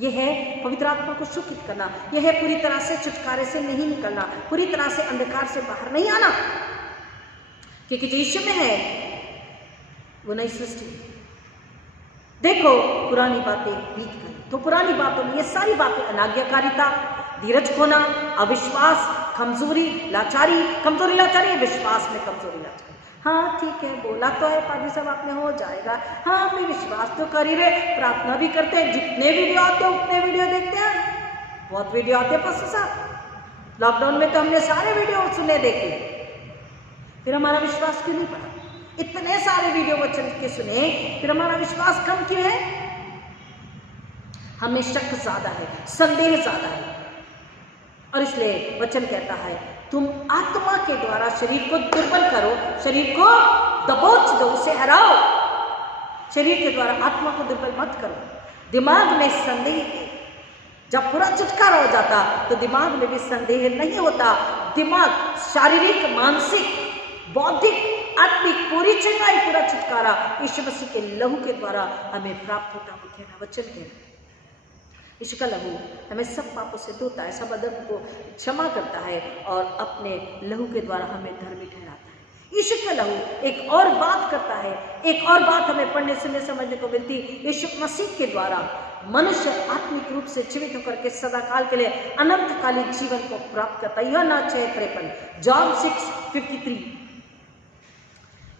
यह है पवित्र आत्मा को सुखित करना, यह है पूरी तरह से छुटकारे से नहीं निकलना, पूरी तरह से अंधकार से बाहर नहीं आना। क्योंकि जो यीशु में है वो नई सृष्टि। देखो पुरानी बातें बीत गई, तो पुरानी बातों में ये सारी बातें, अनाज्ञाकारिता, धीरज खोना, अविश्वास, कमजोरी, लाचारी, कमजोरी लाचारी, विश्वास में कमजोरी लाचारी। हाँ ठीक है, बोला तो है पादी साहब आपने, हो जाएगा। हाँ हमने विश्वास तो कर ही रहे, प्रार्थना भी करते हैं, जितने वीडियो आते हैं उतने वीडियो देखते हैं, बहुत वीडियो आते हैं पास्टर साहब। लॉकडाउन में तो हमने सारे वीडियो सुने देखे, फिर हमारा विश्वास क्यों नहीं पड़ा? इतने सारे वीडियो वचन के सुने, फिर हमारा विश्वास कम क्यों है? हमें शक ज्यादा है, संदेह ज्यादा है। और इसलिए वचन कहता है तुम आत्मा के द्वारा शरीर को दुर्बल करो, शरीर को दबोच दो, उसे हराओ। शरीर के द्वारा आत्मा को दुर्बल मत करो। दिमाग में संदेह, जब पूरा छुटकारा हो जाता तो दिमाग में भी संदेह नहीं होता। दिमाग शारीरिक, मानसिक, बौद्धिक, आत्मिक पूरी चंगाई, पूरा छुटकारा यीशु मसीह के लहू के द्वारा हमें प्राप्त होता। वो कहना वचन कहना यीशु का लहू हमें सब पापों से धोता है, सब अधर्म को क्षमा करता है और अपने लहू के द्वारा हमें धर्मी ठहराता है। यीशु का लहू एक और बात करता है, एक और बात हमें पढ़ने से समझने को मिलती। यीशु मसीह के द्वारा मनुष्य आत्मिक रूप से जीवित होकर के सदाकाल के लिए अनंतकालीन जीवन को प्राप्त करता है। यूहन्ना 6:53, जॉन 6:53,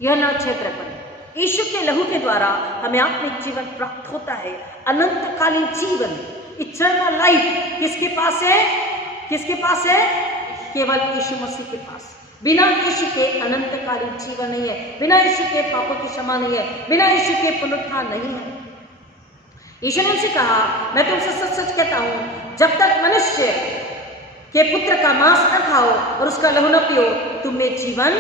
यूहन्ना 6:53। यीशु के लहू के द्वारा हमें आत्मिक जीवन प्राप्त होता है, अनंतकालीन जीवन, इटर्नल लाइफ किसके पास है? किसके पास है? केवल यीशु मसीह के पास। बिना यीशु के अनंतकालीन जीवन नहीं है, बिना यीशु के पापों की क्षमा नहीं है, बिना यीशु के पुनरुत्थान नहीं है। यीशु ने उनसे कहा, मैं तुमसे सच सच कहता हूं, जब तक मनुष्य के पुत्र का मांस न खाओ और उसका लहू न पियो, तुम में जीवन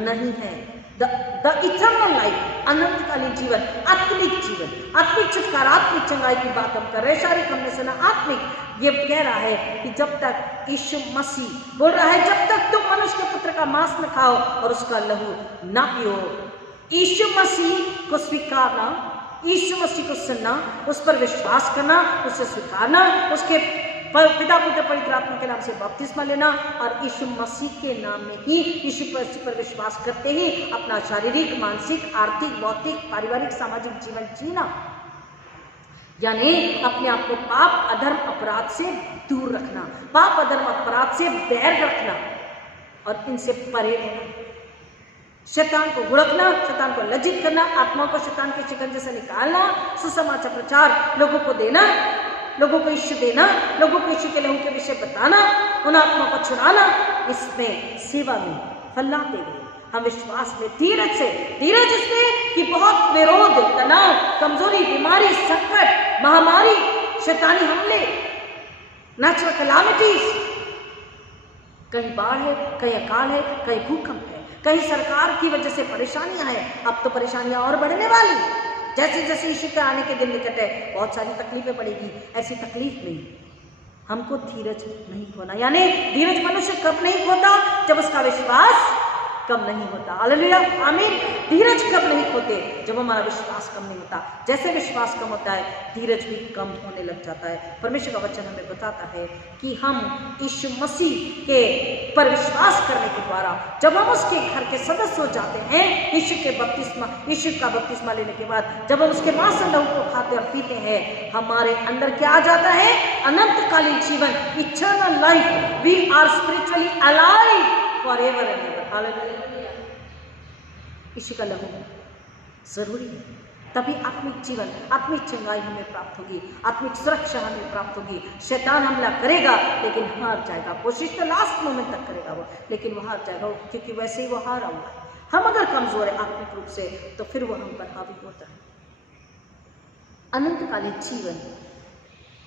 नहीं है। द इटर्नल लाइफ, अनंतकालीन जीवन, आत्मिक जीवन, आत्मिक छुटकारा, आत्मिक चंगाई की बात हम कर रहे हैं। शारीरिक हमने सुना, आत्मिक ये कह रहा है कि जब तक यीशु मसीह बोल रहा है, जब तक तुम मनुष्य के पुत्र का मांस न खाओ और उसका लहू ना पियो। यीशु मसीह को स्वीकारना, यीशु मसीह को सुनना, उस पर विश्वास करना, उसे स्वीकारना, उसके पिता पुत्र पवित्र आत्मा के नाम से बपतिस्मा लेना और यीशु मसीह के नाम में ही यीशु मसीह पर विश्वास करते ही अपना शारीरिक, मानसिक, आर्थिक, भौतिक, पारिवारिक, सामाजिक जीवन जीना, यानी अपने आप को पाप, अधर्म, अपराध से दूर रखना, पाप, अधर्म, अपराध से बैर रखना और इनसे परे रहना, शैतान को गुड़कना, शैतान को लज्जित करना, आत्माओं को शैतान के शिकंजे से निकालना, सुसमाचार प्रचार लोगों को देना, लोगों को यीशु देना, लोगों को यीशु के लहू के विषय बताना, उन आत्माओं को छुड़ाना, इसमें सेवा में फैलाते हुए हम विश्वास में धीरज से, धीरज इसमें कि बहुत विरोध, तनाव, कमजोरी, बीमारी, संकट, महामारी, शैतानी हमले, नेचुरल कैलामिटीज, कहीं बाढ़ है, कहीं अकाल है, कहीं भूकंप है, कहीं सरकार की वजह से परेशानियां हैं। अब तो परेशानियां और बढ़ने वाली, जैसे जैसे यीशु के आने के दिन निकट है, बहुत सारी तकलीफें पड़ेगी। ऐसी तकलीफ में हमको धीरज नहीं खोना, यानी धीरज मनुष्य कब नहीं खोता? जब उसका विश्वास कम नहीं होता। हालेलुया, आमीन। धीरज कब नहीं खोते? जब हमारा विश्वास कम नहीं होता। जैसे विश्वास कम होता है, धीरज भी कम होने लग जाता है। परमेश्वर का वचन हमें बताता है कि हम यीशु मसीह के पर विश्वास करने के द्वारा जब हम उसके घर के सदस्य हो जाते हैं, यीशु का बपतिस्मा लेने के बाद जब हम उसके मांस और लहू को खाते और पीते हैं, हमारे अंदर क्या आ जाता है? अनंतकालीन जीवन, eternal life. We are spiritually alive forever and ever. Hallelujah. Yeshu का लहू जरूरी है, तभी आत्मिक जीवन, आत्मिक चंगाई हमें प्राप्त होगी, आत्मिक सुरक्षा हमें प्राप्त होगी। शैतान हमला करेगा लेकिन हार जाएगा। कोशिश तो लास्ट मोमेंट तक करेगा वो, लेकिन वो हार जाएगा, क्योंकि वैसे ही वो हारा हुआ है। हम अगर कमजोर है आत्मिक रूप से, तो फिर वो हम पर हावी होता है। अनंतकालीन जीवन,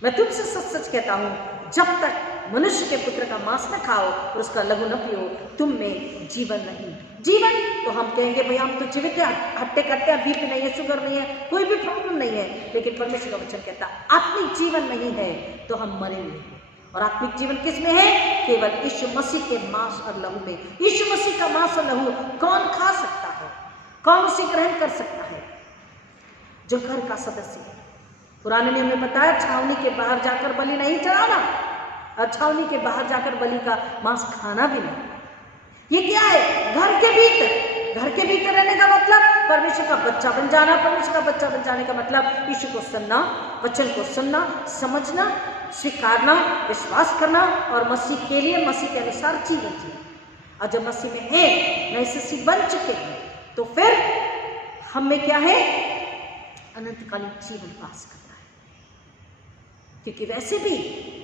मैं तुमसे सच सच कहता हूं, जब तक मनुष्य के पुत्र का मांस न खाओ और उसका लहू न पियो, तुम में जीवन नहीं। जीवन तो हम कहेंगे भाई हम तो जीवित हैं, हट्टे कट्टे, बीपी नहीं है, शुगर नहीं है, कोई भी प्रॉब्लम नहीं है, लेकिन परमेश्वर का वचन कहता है आत्मिक जीवन नहीं है तो हम मरे नहीं। और आत्मिक जीवन किस में है? केवल यीशु मसीह के मांस और लहू में। यीशु मसीह का मांस और लहू कौन खा सकता है? कौन उसे ग्रहण कर सकता है? जो घर का सदस्य है। पुराने नियम में बताया छावनी के बाहर जाकर बलि नहीं चढ़ाना और छावनी के बाहर जाकर बलि का मांस खाना भी नहीं। ये क्या है? घर के भीतर, घर के भीतर रहने का मतलब परमेश्वर का बच्चा बन जाना। परमेश्वर का बच्चा बन जाने का मतलब यीशु को सुनना, वचन को सुनना, समझना, स्वीकारना, विश्वास करना और मसीह के लिए, मसीह के अनुसार जीवन जीना। और जब मसीह में है, नए सृष्टि बन चुके हैं, तो फिर हम में क्या है? अनंतकालीन जीवन पास करना है। क्योंकि वैसे भी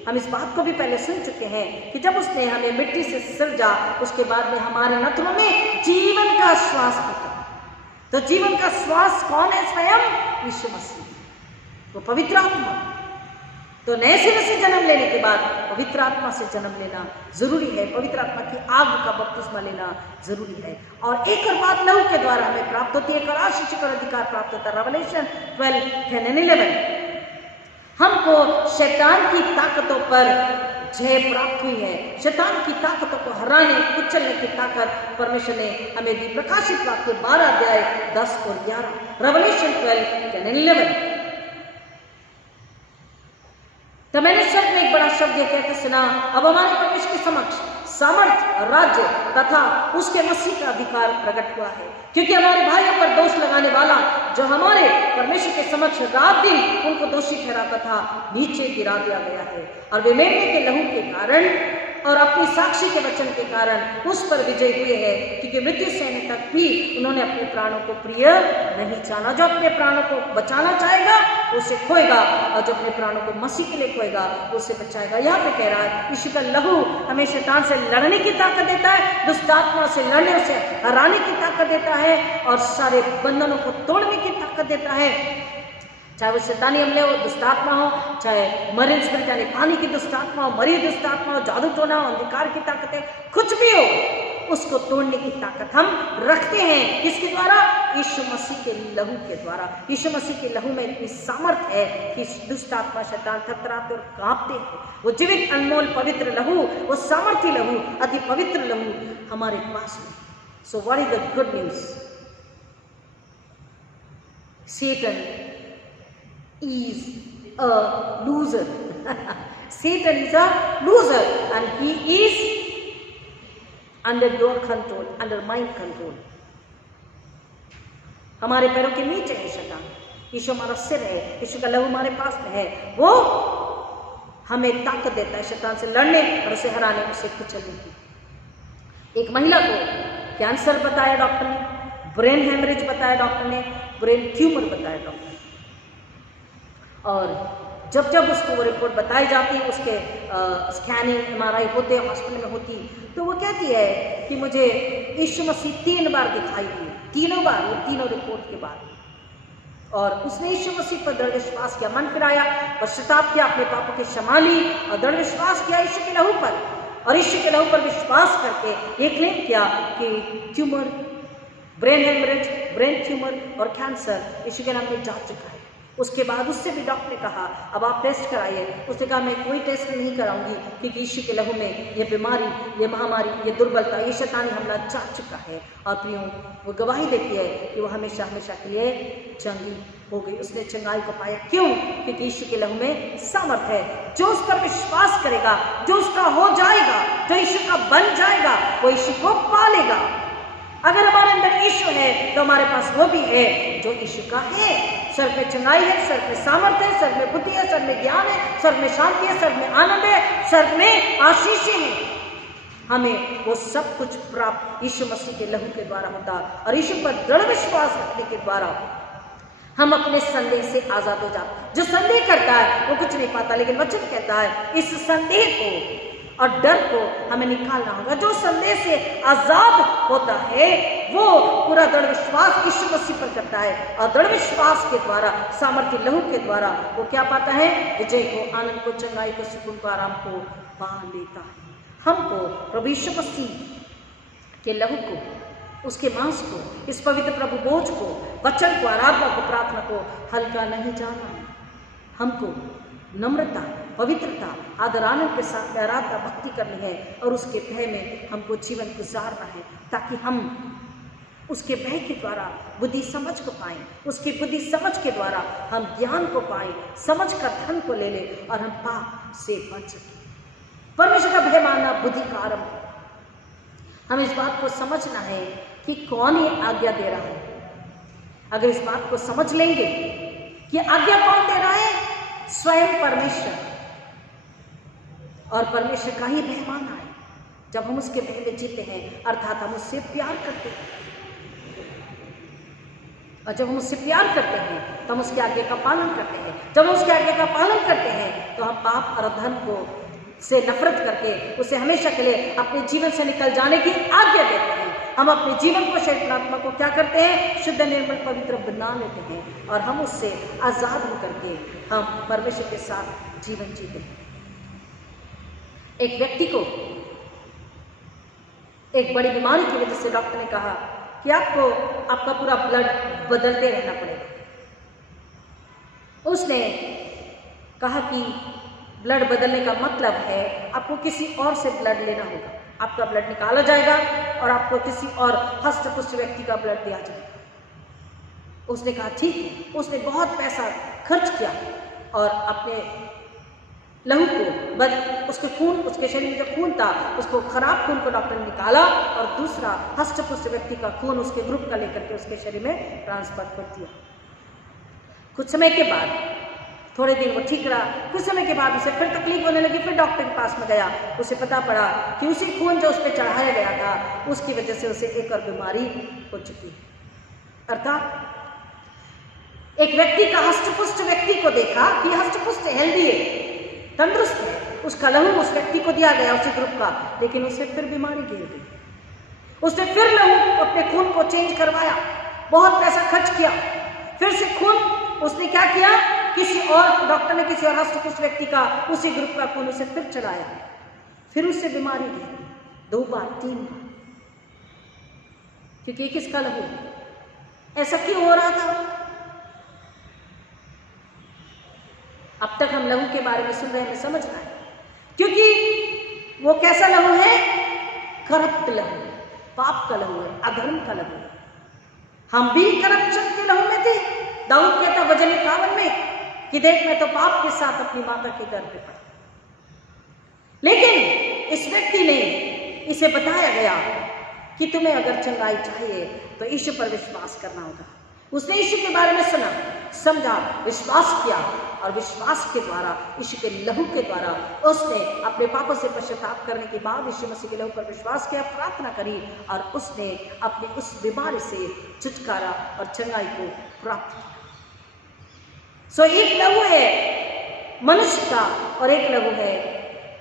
हम इस बात को भी पहले सुन चुके हैं कि जब उसने हमें मिट्टी से सृजा, उसके बाद में हमारे नथुनों में जीवन का श्वास होता है। तो जीवन का श्वास कौन है? स्वयं यीशु मसीह, वो पवित्र आत्मा। तो नए सिरे से जन्म लेने के बाद पवित्र आत्मा से जन्म लेना जरूरी है। पवित्र आत्मा की आग का बपतिस्मा लेना जरूरी है। और एक और बात लहू के द्वारा हमें प्राप्त होती है, एक और आशीष और अधिकार प्राप्त होता है। रेवलेशन 12:10-11 हमको शैतान की ताकतों पर जय प्राप्त हुई है। शैतान की ताकतों को हराने, कुचलने की ताकत परमेश्वर ने हमें दी। प्रकाशित वाक्य 12:10 और 11। रेवलेशन 12:10-11 तो मैंने शब्द में एक बड़ा शब्द ये कहते सुना, अब हमारे परमेश्वर के समक्ष सामर्थ, राज्य तथा उसके मसीह का अधिकार प्रकट हुआ है, क्योंकि हमारे भाइयों पर दोष लगाने वाला जो हमारे परमेश्वर के समक्ष रात दिन उनको दोषी ठहराता था, नीचे गिरा दिया गया है। और वे मेमने के लहू के कारण और अपनी साक्षी के वचन के कारण उस पर विजय हुए हैं, क्योंकि मृत्यु सहने तक भी उन्होंने अपने प्राणों को प्रिय नहीं जाना। जो अपने प्राणों को बचाना चाहेगा उसे खोएगा, और जो अपने प्राणों को मसीह के लिए खोएगा उसे बचाएगा। यहाँ पे कह रहा है यीशु का लहू हमें शैतान से लड़ने की ताकत देता है, दुष्ट आत्मा से लड़ने, उसे हराने की ताकत देता है, और सारे बंधनों को तोड़ने की ताकत देता है। चाहे वो शैतानी हमले हो, दुष्ट आत्मा हो, चाहे मरीन स्पिरिट यानी पानी की दुष्ट आत्मा हो, मरी दुष्ट आत्मा हो, जादू टोना हो, अंधकार की ताकत है, कुछ भी हो, उसको तोड़ने की ताकत हम रखते हैं। किसके द्वारा? यीशु मसीह के लहू के द्वारा। यीशु मसीह के लहू में इतनी सामर्थ है कि दुष्ट आत्मा शैतान थरथराते और कांपते हैं। वो जीवित अनमोल पवित्र लहू, वो सामर्थी लहू, अति पवित्र लहू हमारे पास में। So what is the good news? Satan is a loser. Satan is a loser and he is under your control, under mind control. हमारे पैरों के नीचे है शैतान, यीशु हमारा सिर है, यीशु का लहू हमारे पास में है। वो हमें ताकत देता है शैतान से लड़ने और उसे हराने, उसे कुचलने की। एक महिला को कैंसर बताया डॉक्टर ने, ब्रेन हेमरेज बताया डॉक्टर ने, ब्रेन ट्यूमर बताया डॉक्टर ने। और जब जब उसको वो रिपोर्ट बताई जाती है, उसके स्कैनिंग MRI होते हैं, हॉस्पिटल में होती, तो वो कहती है कि मुझे यीशु मसीह 3 बार दिखाई दिए, तीनों बार, वो तीनों रिपोर्ट के बाद। और उसने यीशु मसीह पर दृढ़ विश्वास किया, मन फिराया, पश्चाताप किया, अपने पापों की क्षमा ली और दृढ़ विश्वास किया यीशु के लहू पर। और यीशु के लहू पर विश्वास करके ये क्लेम किया कि tumour, brain haemorrhage, brain tumour और कैंसर यीशु के नाम में जा चुका है। उसके बाद उससे भी डॉक्टर ने कहा अब आप टेस्ट कराइए। उसने कहा मैं कोई टेस्ट नहीं कराऊंगी, क्योंकि यीशु के लहू में ये बीमारी, ये महामारी, ये दुर्बलता, ये शैतानी हमला जा चुका है। और प्रियो, वो गवाही देती है कि वो हमेशा हमेशा के लिए चंगी हो गई, उसने चंगाई को पाया। क्यों? क्योंकि यीशु के लहू में सामर्थ है। जो उस पर विश्वास करेगा, जो उसका हो जाएगा, जो यीशु का बन जाएगा, वो यीशु को पालेगा। अगर हमारे अंदर यीशु है तो हमारे पास वो भी है जो यीशु का है। स्वर्ग में चंगाई है, स्वर्ग में सामर्थ है, स्वर्ग में बुद्धि है, स्वर्ग में ज्ञान है, स्वर्ग में शांति है, स्वर्ग में आनंद है, स्वर्ग में आशीषें हैं। हमें वो सब कुछ प्राप्त यीशु मसीह के लहू के द्वारा होता, और यीशु पर दृढ़ विश्वास रखने के द्वारा हम अपने संदेह से आजाद हो जाते। जो संदेह करता है वो कुछ नहीं पाता, लेकिन वचन कहता है इस संदेह को और डर को हमें निकालना होगा। जो संदेह से आजाद होता है वो पूरा दृढ़ विश्वास यीशु मसीह पर करता है, और दृढ़ विश्वास के द्वारा, सामर्थ्य लहू के द्वारा वो क्या पाता है? विजय को, आनंद को, चंगाई को, सुकून को, आराम को पा लेता है। हमको प्रभु यीशु मसीह के लहू को, उसके मांस को, इस पवित्र प्रभु भोज को, वचन को, आराधना को, प्रार्थना को हल्का नहीं जाना। हमको नम्रता, पवित्रता, आदर आनंद के साथ आराधना भक्ति करनी है, और उसके भय में हमको जीवन गुजारना है, ताकि हम उसके भय के द्वारा बुद्धि समझ को पाएं, उसकी बुद्धि समझ के द्वारा हम ज्ञान को पाएं, समझ कर धन को ले लें, और हम पाप से बच सकें। परमेश्वर का भय मानना बुद्धि का आरंभ है। हमें इस बात को समझना है कि कौन ये आज्ञा दे रहा है। अगर इस बात को समझ लेंगे कि आज्ञा कौन दे रहा है, स्वयं परमेश्वर, और परमेश्वर का ही भय मानना है। जब हम उसके भय में जीते हैं, अर्थात हम उससे प्यार करते हैं, और जब हम उससे प्यार करते हैं तो हम उसके आज्ञा का पालन करते हैं। जब हम उसके आज्ञा का पालन करते हैं तो हम पाप और धन को से नफरत करके उसे हमेशा के लिए अपने जीवन से निकल जाने की आज्ञा देते हैं। हम अपने जीवन को, शरीर आत्मा को क्या करते हैं? शुद्ध, निर्मल, पवित्र बना लेते हैं, और हम उससे आजाद होकर के हम परमेश्वर के साथ जीवन जीते हैं। एक व्यक्ति को एक बड़ी बीमारी की वजह से डॉक्टर ने कहा कि आपको आपका पूरा ब्लड बदलते रहना पड़ेगा। उसने कहा कि ब्लड बदलने का मतलब है आपको किसी और से ब्लड लेना होगा, आपका ब्लड निकाला जाएगा और आपको किसी और हष्ट-पुष्ट व्यक्ति का ब्लड दिया जाएगा। उसने कहा ठीक है। उसने बहुत पैसा खर्च किया और अपने लहू को, उसके खून, उसके शरीर में जो खून था उसको खराब खून को डॉक्टर ने निकाला और दूसरा हष्ट पुष्ट व्यक्ति का खून उसके ग्रुप का लेकर के उसके शरीर में ट्रांसफर कर दिया। कुछ समय के बाद, थोड़े दिन वो ठीक रहा, कुछ समय के बाद उसे फिर तकलीफ होने लगी, फिर डॉक्टर के पास में गया। उसे पता पड़ा कि उसी खून जो उस पर चढ़ाया गया था उसकी वजह से उसे एक और बीमारी हो चुकी है। अर्थात एक व्यक्ति का हष्टपुष्ट व्यक्ति को देखा कि हष्टपुष्ट हेल्दी है, तंदुरुस्त है, उसका लहू उस व्यक्ति को दिया गया उसी ग्रुप का, लेकिन उसे फिर बीमारी गिर गई। उसने फिर लहू अपने खून को चेंज करवाया, बहुत पैसा खर्च किया, फिर से खून उसने क्या किया, किसी और डॉक्टर ने किसी और हष्टपुष्ट व्यक्ति का उसी ग्रुप का खून उसे फिर चढ़ाया, फिर उससे बीमारी गिर गई 2 बार 3 बार, क्योंकि किसका लहू, ऐसा क्यों हो रहा था? अब तक हम लहू के बारे में सुन रहे हैं, हमें समझना है, क्योंकि वो कैसा लहू है, करप्ट लहू, पाप का लहू है, अधर्म का लहू है। हम भी करप्शन के लहू में थे। दाऊद कहता वजन 51 में कि देख मैं तो पाप के साथ अपनी माता के गर्भ में पड़ा, लेकिन इस व्यक्ति ने, इसे बताया गया कि तुम्हें अगर चंगाई चाहिए तो यीशु पर विश्वास करना होगा। उसने यीशु के बारे में सुना, समझा, विश्वास किया और विश्वास के द्वारा, यीशु के लहू के द्वारा उसने अपने पापों से पश्चाताप करने के बाद यीशु मसीह के लहू पर विश्वास किया, प्रार्थना करी और उसने अपनी उस बीमारी से छुटकारा और चंगाई को प्राप्त किया। सो एक लहू है मनुष्य का और एक लहू है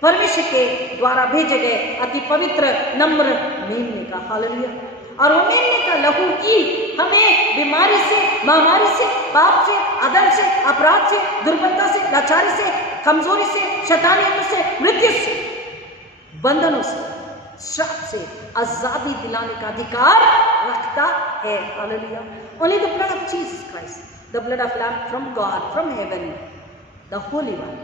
परमेश्वर के द्वारा भेजे गए अति पवित्र नम्र मेमने का। हालेलुया। और वो मेमने का लहू ही हमें बीमारी से, महामारी से, पाप से, अधर्म से, अपराध से, दुर्बलता से, लाचारी से, कमजोरी से, शैतानियत से, मृत्यु से, बंधनों से, श्राप से आजादी दिलाने का अधिकार रखता है। Hallelujah. Only the blood of Jesus Christ, the blood of Lamb from God, from heaven, the Holy One,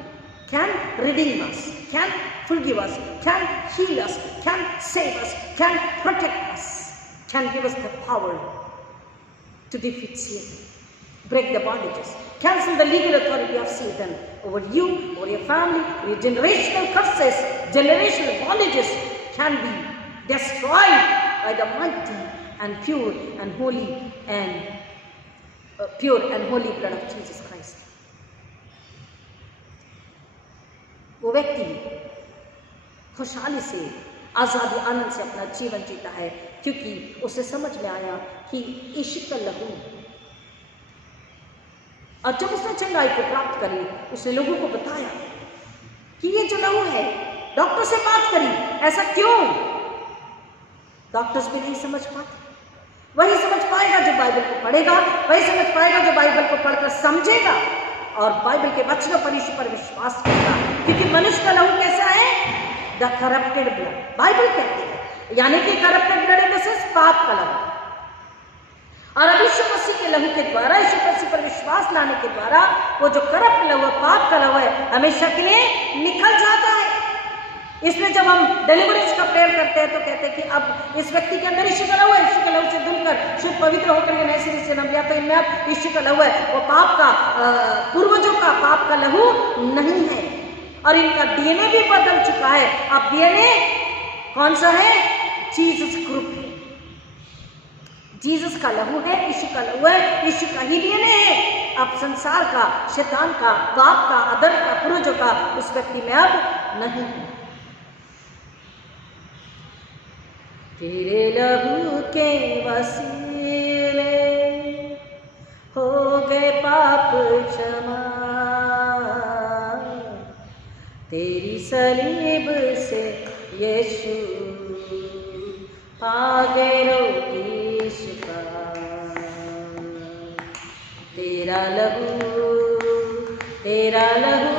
can redeem us, can forgive us, can heal us, can save us, can protect us, can give us the power to defeat Satan, break the bondages, cancel the legal authority of Satan over you, over your family, over your generational curses, generational bondages can be destroyed by the mighty and pure and holy blood of Jesus Christ. वो व्यक्ति खुशहाली से, आजादी, आनंद से अपना जीवन जीता है, क्योंकि उसे समझ में आया कि यीशु का लहू, और जब उसने चंगाई को प्राप्त करी, उसने लोगों को बताया कि ये जो लहू है, डॉक्टर से बात करी, ऐसा क्यों? डॉक्टर्स भी नहीं समझ पाते। वही समझ पाएगा जो बाइबल को पढ़ेगा, वही समझ पाएगा जो बाइबल को पढ़कर समझेगा और बाइबल के वचनों पर, यीशु पर विश्वास करेगा। क्योंकि मनुष्य का लहू कैसा है? द करप्टेड ब्लड, बाइबल कहती है, यानी कि corrupted blood in the sense पाप का लहू। और अब यीशु मसीह के लहू के द्वारा, यीशु मसीह पर विश्वास लाने के द्वारा वो जो करप्ट लहू है, पाप का लहू है, हमेशा के लिए निकल जाता है। इसलिए जब हम डिलीवरेंस का प्रेयर करते हैं तो कहते हैं कि अब इस व्यक्ति के अंदर यीशु का लहू है, यीशु का लहू से धुलकर शुद्ध पवित्र होकर के नए सिरे से जन्म लिया, तो इनमें अब यीशु का लहू है। वो पाप का, पूर्वजों का पाप का लहू नहीं है और इनका डीएनए भी बदल चुका है। अब डीएनए कौन सा है? जीसस ग्रुप है, जीसस का लहू है, यीशु का लहू है, यीशु का ही डीएनए है। अब संसार का, शैतान का, पाप का, अधर्म का, पूर्वजों का उस व्यक्ति में अब नहीं है। तेरे लहू के वसीले हो गए पाप क्षमा, तेरी सलीब से यीशु पा गए रोगी शिफा। तेरा लहू, तेरा लहू,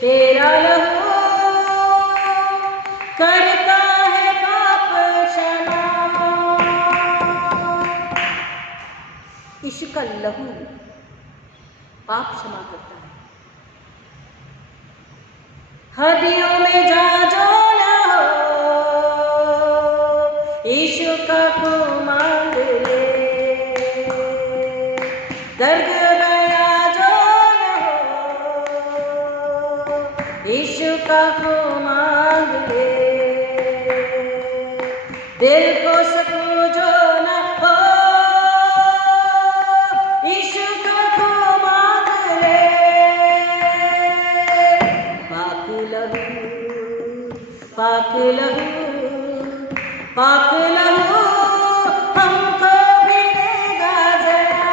तेरा लहू करता है पाप क्षमा। यीशु का लहू पाप क्षमा करता है। हड्डियों में जहाँ जो न हो, यीशु का खून मांग ले। दर्द गया जो न हो, का खून मांग ले, दिल को सकून जो न हो, यीशु का खून मांग ले। पाक लहू, पाक लहू, पाक लहू हमको भी देगा जया,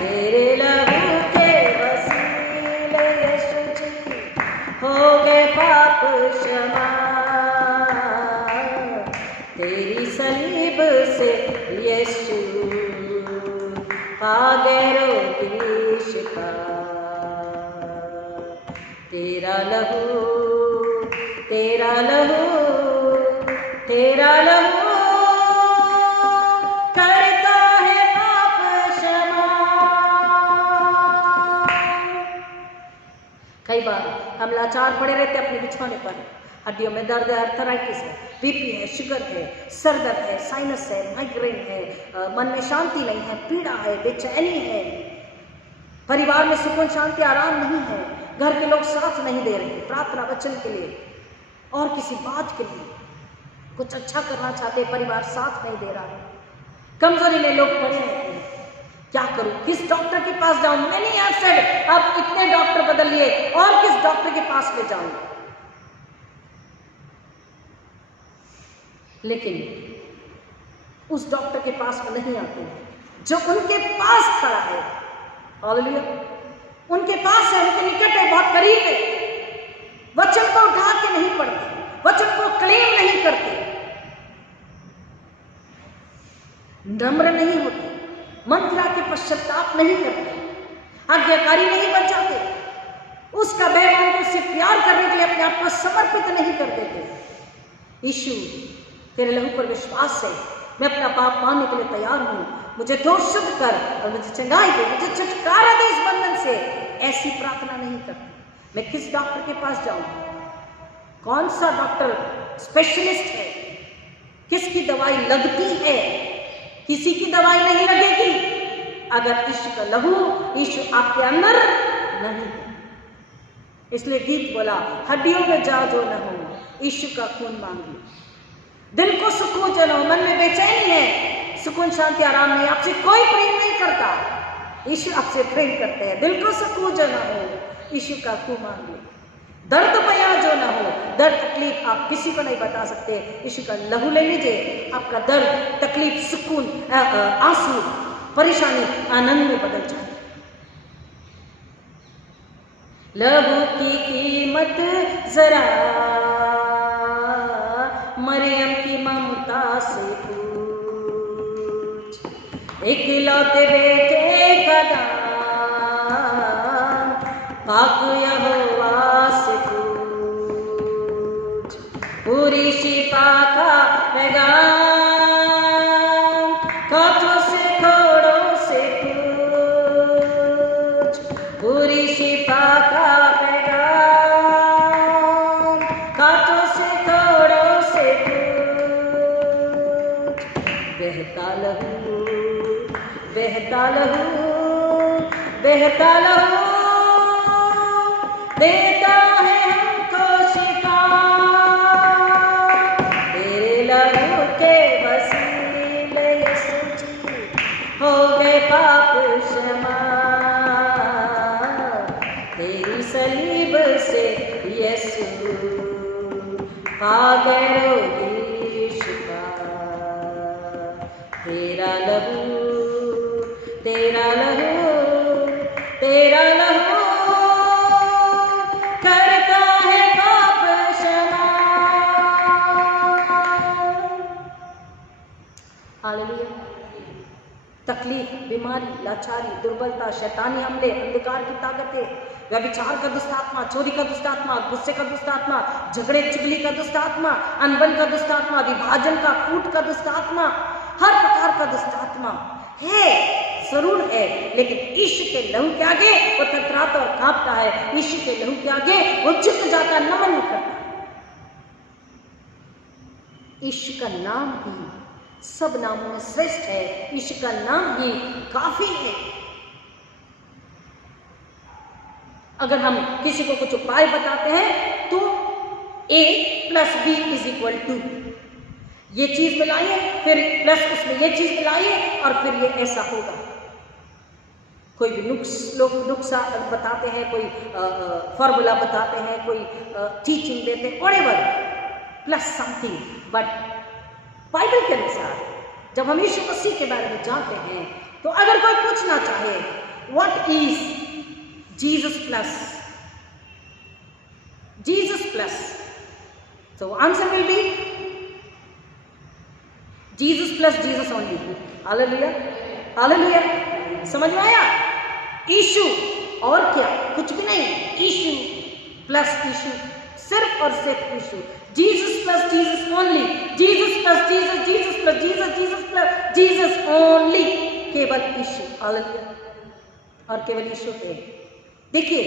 तेरे लहू के वसीले यीशु जी हो गए पाप क्षमा, तेरी सलीब से यीशु पा गए रोगी शिफा, तेरा लहू, तेरा लहू, तेरा लहू करता है पाप क्षमा। कई बार हम लाचार पड़े रहते अपने बिछौने पर, हड्डियों में दर्द है, अर्थराइटिस है, बीपी है, शुगर है, सर दर्द है, साइनस है, माइग्रेन है, मन में शांति नहीं है, पीड़ा है, बेचैनी है, परिवार में सुकून शांति आराम नहीं है, घर के लोग साथ नहीं दे रहे प्रार्थना वचन के लिए और किसी बात के लिए, कुछ अच्छा करना चाहते परिवार साथ नहीं दे रहा है, कमजोरी में लोग पड़े रहते हैं, क्या करूं, किस डॉक्टर के पास जाऊं? मैंने यार सेड अब इतने डॉक्टर बदल लिए और किस डॉक्टर के पास में जाऊं? लेकिन उस डॉक्टर के पास में नहीं आते जो उनके पास खड़ा है। हालेलुया, उनके पास है, उनके निकट है, बहुत करीब है, वचन को उठा के नहीं पढ़ते, वचन को क्लेम नहीं करते, नम्र नहीं होते, मन फिरा के पश्चाताप नहीं करते, आज्ञाकारी नहीं बन जाते, उसका बेईमान को सिर्फ प्यार करने के लिए अपने आप को समर्पित नहीं कर देते। यीशु तेरे लहू पर विश्वास है, मैं अपना पाप मानने के लिए तैयार हूं, मुझे धो शुद्ध कर और मुझे चंगाई दे, मुझे छुटकारा दे इस बंधन से। ऐसी प्रार्थना नहीं करती। मैं किस डॉक्टर के पास जाऊं? कौन सा डॉक्टर स्पेशलिस्ट है? किसकी दवाई लगती है? किसी की दवाई नहीं लगेगी अगर यीशु का लहू, यीशु आपके अंदर नहीं है। इसलिए गीत बोला, हड्डियों में जा जो न हो, यीशु का खून मांग लो, दिल को सुकून जो न हो, मन में बेचैनी है, सुकून शांति आराम नहीं, आपसे कोई प्रेम नहीं करता, यीशु आपसे प्रेम करते हैं। दिल को सुकून जो न हो, यीशु का खून मांग लो, दर्द बया जो ना हो, दर्द तकलीफ आप किसी को नहीं बता सकते, यीशु का लहू ले लीजिए, आपका दर्द तकलीफ सुकून आंसू परेशानी आनंद में बदल जाए। लहू की कीमत जरा मरियम की ममता से पूछ, इकलौते बेटे का दान पाक यहोवा से पूछ, पूरी शिफा का पैगाम कांटों से थोड़ों से पूछ, पूरी शिफा का पैगाम कांटों से थोड़ों से पूछ, बहता लहू, बहता लहू, बहता लहू देता है हमको शिफा, तेरे लहू के वसीले यीशु जी हो गए पाप क्षमा, तेरी सलीब से यीशु पा गए रोगी शिफा, तेरा लहू, तेरा लहू, तेरा लहू करता है पाप क्षमा। हालेलुया। तकलीफ, बीमारी, लाचारी, दुर्बलता, शैतानी हमले, अंधकार की ताकतें, व्यभिचार का दुष्टात्मा, चोरी का दुष्टात्मा, गुस्से का दुष्टात्मा, झगड़े चुगली का दुष्टात्मा, अनबन का दुष्टात्मा, विभाजन का, फूट का दुष्टात्मा, हर प्रकार का दुष्टात्मा है, जरूर है, लेकिन यीशु के लहू के आगे वो थरथराता और कांपता है। यीशु के लहू के आगे वो झुक जाता, नमन करता। यीशु का नाम ही सब नामों में श्रेष्ठ है, यीशु का नाम ही काफी है। अगर हम किसी को कुछ उपाय बताते हैं तो A + B = 2, ये चीज मिलाइए फिर प्लस उसमें ये चीज मिलाइए और फिर ये ऐसा होगा। कोई भी नुस्खा बताते हैं, कोई फॉर्मूला बताते हैं, कोई टीचिंग देते हैं, whatever, plus something. But Bible के अनुसार जब हम यीशु मसीह के बारे में जानते हैं तो अगर कोई पूछना चाहे what is Jesus plus, so answer will be Jesus plus Jesus only. Hallelujah, hallelujah. समझ में आया? यीशु और क्या, कुछ भी नहीं, यीशु प्लस यीशु, सिर्फ और सिर्फ Yeshu. Jesus plus Jesus only, Jesus plus Jesus, Jesus plus Jesus, Jesus plus Jesus only, केवल यीशु। हालेलुया, और केवल यीशु है। देखिए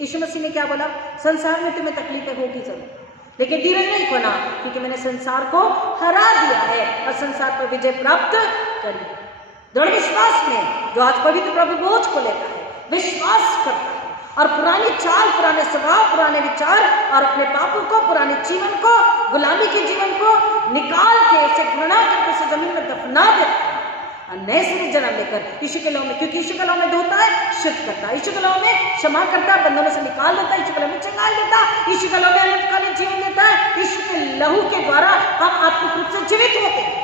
यीशु मसीह ने क्या बोला, संसार में तुम्हें तकलीफें होगी जरूर, लेकिन धीरज नहीं खोना, क्योंकि मैंने संसार को हरा दिया है और संसार पर विजय प्राप्त करी। दृढ़ विश्वास में जो आज पवित्र प्रभु भोज को लेता है, विश्वास करता है और पुरानी चाल, पुराने स्वभाव, पुराने विचार और अपने पापों को, पुराने जीवन को, गुलामी के जीवन को निकाल के उसे घृणा करके उसे जमीन में दफना देता है और नए सिरे जन्म लेकर यीशु के लहू में, क्योंकि यीशु के लहू में धोता है, शुद्ध करता है, यीशु के लहू में क्षमा करता है, बंधनों से निकाल देता है, यीशु के लहू में चंगाई देता है, यीशु के लहू में अनंतकालीन जीवन देता है। यीशु के लहू के द्वारा हम आत्मिक रूप से जीवित होते हैं।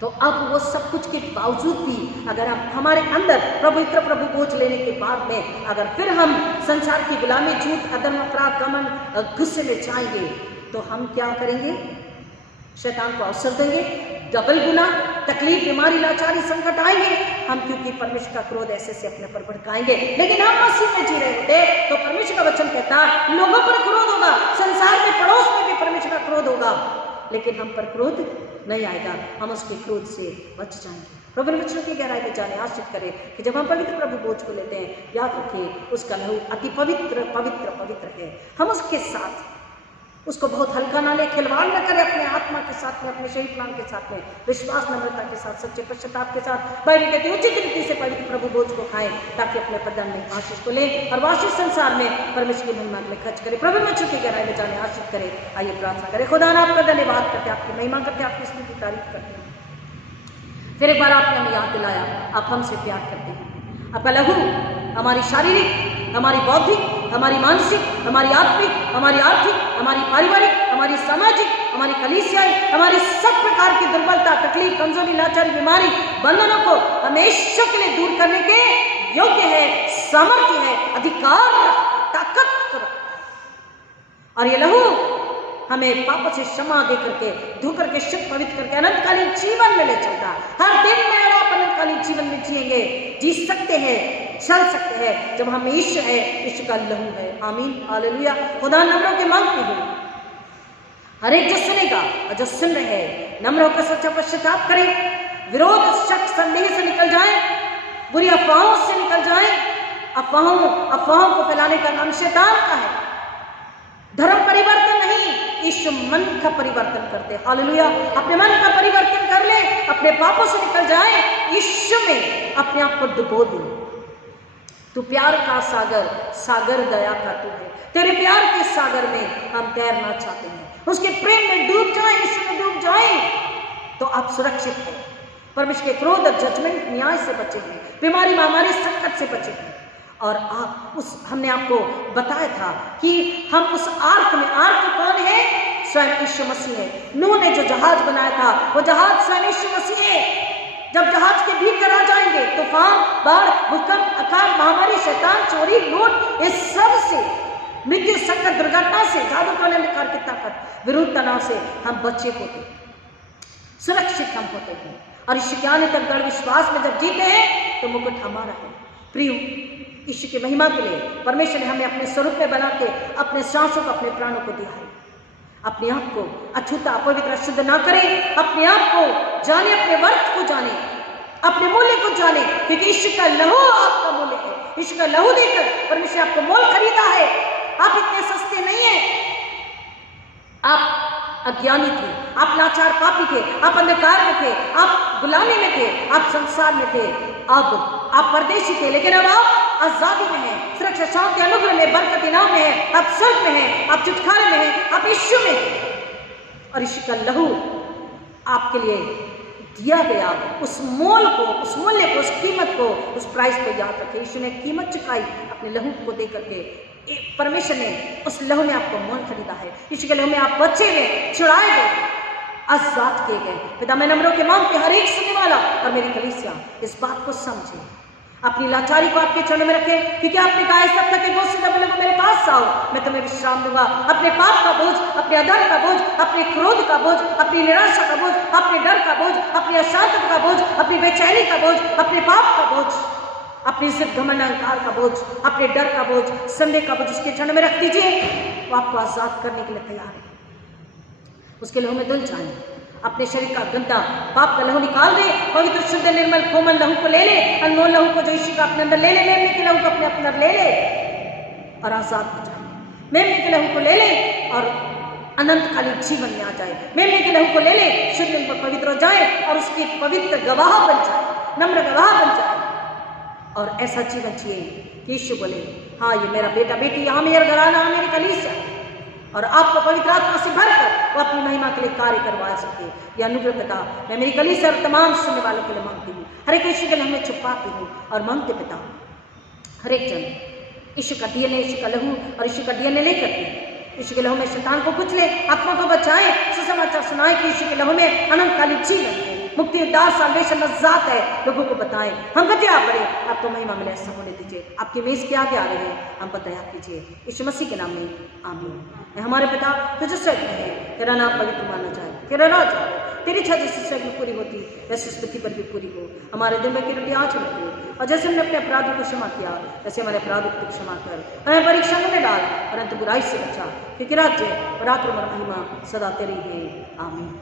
तो अब वो सब कुछ के बावजूद भी अगर हम हमारे अंदर पवित्र प्रभु भोज लेने के बाद में अगर फिर हम संसार की गुलामी, झूठ, अधर्म, अपराध, गमन, गुस्से में जाएंगे तो हम क्या करेंगे? शैतान को अवसर देंगे, डबल गुना, तकलीफ, बीमारी, लाचारी, संकट आएंगे हम, क्योंकि परमेश्वर का क्रोध ऐसे से अपने पर भड़काएंगे। लेकिन हम मसीह में जी रहे होते तो परमेश्वर का वचन कहता है लोगों पर क्रोध होगा, संसार में, पड़ोस में भी परमेश्वर का क्रोध होगा, लेकिन हम पर क्रोध नहीं आएगा, हम उसके क्रोध से बच जाएंगे। प्रभु ने वचनों की गहराई में जाने आश्रित करे कि जब हम पवित्र प्रभु भोज को लेते हैं, याद रखें उसका लहू अति पवित्र पवित्र पवित्र है। हम उसके साथ उसको बहुत हल्का ना ले, खिलवाड़ न करें अपने आत्मा के साथ में, अपने शरीर प्राण के साथ में, विश्वास, नम्रता के साथ, सच्चे पश्चाताप के साथ बाइबल कहती है उचित रीति से पवित्र प्रभु भोज को खाएं ताकि अपने प्रदान में आशीष को लें और वाशिष संसार में परमेश्वर की महिमा में खर्च करें। प्रभु वचन की गहराई में जाने आशीष करें। आइए प्रार्थना करें। खुदा ना आपका धन्यवाद करते, आपकी महिमा करते, आपकी स्तुति तारीफ करते हैं। फिर एक बार आपने हमें याद दिलाया आप हमसे प्यार करते हैं। आपका लहू हमारी शारीरिक, हमारी बौद्धिक, हमारी मानसिक, हमारी आत्मिक, हमारी आर्थिक, हमारी पारिवारिक, हमारी सामाजिक, हमारी कलीसियाई, हमारी सब प्रकार की दुर्बलता, तकलीफ, कमजोरी, लाचारी, बीमारी, बंधनों को हमेशा के लिए दूर करने के योग्य है, सामर्थ्य है, अधिकार, ताकत करो। और ये लहू हमें पापों से क्षमा दे करके, धो करके, शुद्ध पवित्र करके अनंतकालीन जीवन में ले चलता। हर दिन में आप अनंतकालीन जीवन में जिएंगे, जी सकते हैं, चल सकते हैं जब हम यीशु है, यीशु का लहू है। आमीन, हालेलुया। खुदा नम्रों के मांगती हूँ, हर एक जो सुनेगा और जो सुन रहे हैं नम्र होकर सच्चा पश्चाताप करें, विरोध, शक, संदेह से निकल जाए, बुरी अफवाहों से निकल जाए। अफवाहों को फैलाने का काम शैतान का है। धर्म परिवर्तन नहीं, यीशु मन का परिवर्तन करते। हालेलुया। अपने मन का परिवर्तन कर ले, अपने पापों से निकल जाए, यीशु में अपने आप को डुबो दे। तू प्यार का सागर, सागर दया का तू है। तेरे प्यार के सागर में हम तैरना चाहते हैं, उसके प्रेम में डूब जाए, यीशु में डूब जाए तो आप सुरक्षित हैं। परमेश्वर के क्रोध और जजमेंट, न्याय से बचे हैं, बीमारी, महामारी, संकट से बचे हैं। और आप हमने आपको बताया था कि हम उस आर्क में, आर्क कौन है? स्वयं यीशु मसीह है। नूह ने जो जहाज बनाया था वो जहाज स्वयं यीशु मसीह है। जब जहाज के भीतर आ जाएंगे तूफान, बाढ़, भूकंप, अकाल, महामारी, शैतान, चोरी, लूट, इस सब से, मृत्यु, संकट, दुर्घटना से, जादू टोने निकाल की ताकत, विरुद्ध तनाव से हम बचे होते, सुरक्षित हम होते हैं। और यीशु के आने तक दृढ़ विश्वास में जब जीते हैं तो मुकुट हमारा है। प्रिय, यीशु की महिमा के लिए परमेश्वर ने हमें अपने स्वरूप में बना के अपने सांसों को, अपने प्राणों को दिया है। अपने आप को अछूता, अपवित्र, अशुद्ध ना करें। अपने आप को जाने, अपने वर्थ को जाने, अपने मूल्य को जाने, क्योंकि यीशु का लहू आपका मूल्य है। यीशु का लहू देकर परमेश्वर आपको मोल खरीदा है। आप इतने सस्ते नहीं हैं। आप अज्ञानी थे, आप लाचार पापी थे, आप अंधकार में थे, आप गुलामी में थे, आप संसार में थे, अब आप परदेशी थे, लेकिन अब आप आजादी में हैं, सुरक्षा, शांति, अनुग्रह में, बरकत, इनाम में हैं, आप स्वर्ग में हैं, आप छुटकारे में हैं, आप यीशु में हैं। और यीशु का लहू आपके लिए दिया गया उस मोल को, उस मूल्य को, उस कीमत को, उस प्राइस को याद रखें। यीशु ने कीमत चुकाई अपने लहू को दे करके। परमेश्वर ने उस लहू में आपको मोल खरीदा है। यीशु के लहू में आप बचे गए, छुड़ाए गए, आजाद किए गए। पिता मैं नम्रों के मांगते हर एक सुनने वाला और मेरी कलीसिया इस बात को समझे, अपनी लाचारी को आपके चरणों में रखे, क्योंकि आपने कहा है सब थके बोझ से दबे लोगों मेरे पास आओ, मैं तुम्हें विश्राम दूंगा। अपने पाप का बोझ, अपने अधर्म का बोझ, अपने क्रोध का बोझ, अपनी निराशा का बोझ, अपने डर का बोझ, अपनी अशांति का बोझ, अपनी बेचैनी का बोझ, अपने पाप का बोझ, अपनी सिर्फ घमंड अहंकार का बोझ, अपने डर का बोझ, संदेह का बोझ उसके चरणों में रख दीजिए। वो आपको आजाद करने के लिए तैयार है। उसके लहू में धुल जाए, अपने शरीर का गंदा पाप का लहू निकाल दे, पवित्र शुद्ध निर्मल कोमल लहू को ले ले, अनमोल लहू को जो यीशु का अपने अंदर ले ले, मेमने के लहू को अपने अंदर ले ले और आजाद हो जाए। मेमने के लहू को ले ले और अनंतकालीन जीवन में आ जाए। मेमने के लहू को ले ले, शुद्ध पर पवित्र हो जाए और उसकी पवित्र गवाह बन जाए, नम्र गवाह बन जाए और ऐसा जीवन जिए कि यीशु बोले हाँ ये मेरा बेटा बेटी, यहाँ मेरा घराना, मेरी कलीसिया, और आपको पवित्र आत्मा से भरकर वो अपनी महिमा के लिए कार्य करवा सके। यह अनुग्रह पिता मैं मेरी कलीसिया और तमाम सुनने वालों के लिए मांगती हूँ। हर एक यीशु के लहू में छुपाती हूँ और मांगते पिता हर एक जन यीशु का डीएनए, यीशु का लहू और यीशु का डीएनए लेकर के यीशु के लहू में शैतान को कुचले, आत्मा को बचाए, सुसमाचार सुनाए कि यीशु के लहू में अनंतकालीन जीवन है, मुक्ति, उद्धार, साल्वेशन, नजात है। लोगों को बताएं, हम क्या पढ़े, आपको महिमा मिले, ऐसा होने दीजिए। आपकी मेज के आगे आ रहे हैं, हम पर दया कीजिए, यीशु मसीह के नाम में आमीन। हमारे पिता तुझे स्वर्ग में है, तेरा नाम पवित्र माना जाए, तेरा राज आए, तेरी इच्छा जैसे स्वर्ग में पूरी होती वैसे इस पृथ्वी पर भी पूरी हो। हमारे दिन में की रोटी आज हमें दे, और जैसे हमने अपने अपराधों को क्षमा किया वैसे हमारे अपराधों को क्षमा कर, हमें परीक्षा में डाल परंतु बुराई से बचा, क्योंकि राज्य, पराक्रम और महिमा सदा तेरी है, आमीन।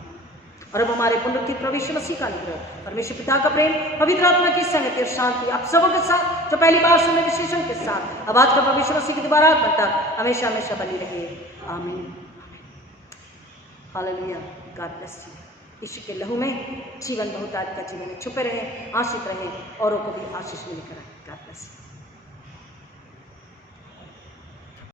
और अब हमारे पुनरुत्थित प्रभु यीशु मसीह का अनुग्रह, परमेश्वर पिता का प्रेम, पवित्र आत्मा की संगति और शांति आप सबों के साथ जो पहली बार सुनने विशेषण के साथ अब आज का प्रभु यीशु मसीह की दोबारा तक हमेशा हमेशा बनी रहे, amen. Hallelujah, God bless you. Yeshu के लहू में जीवन, बहुत आज का जीवन में छुपे रहे, आशीष रहे, औरों को भी आशीष में लेकर आए। God bless you.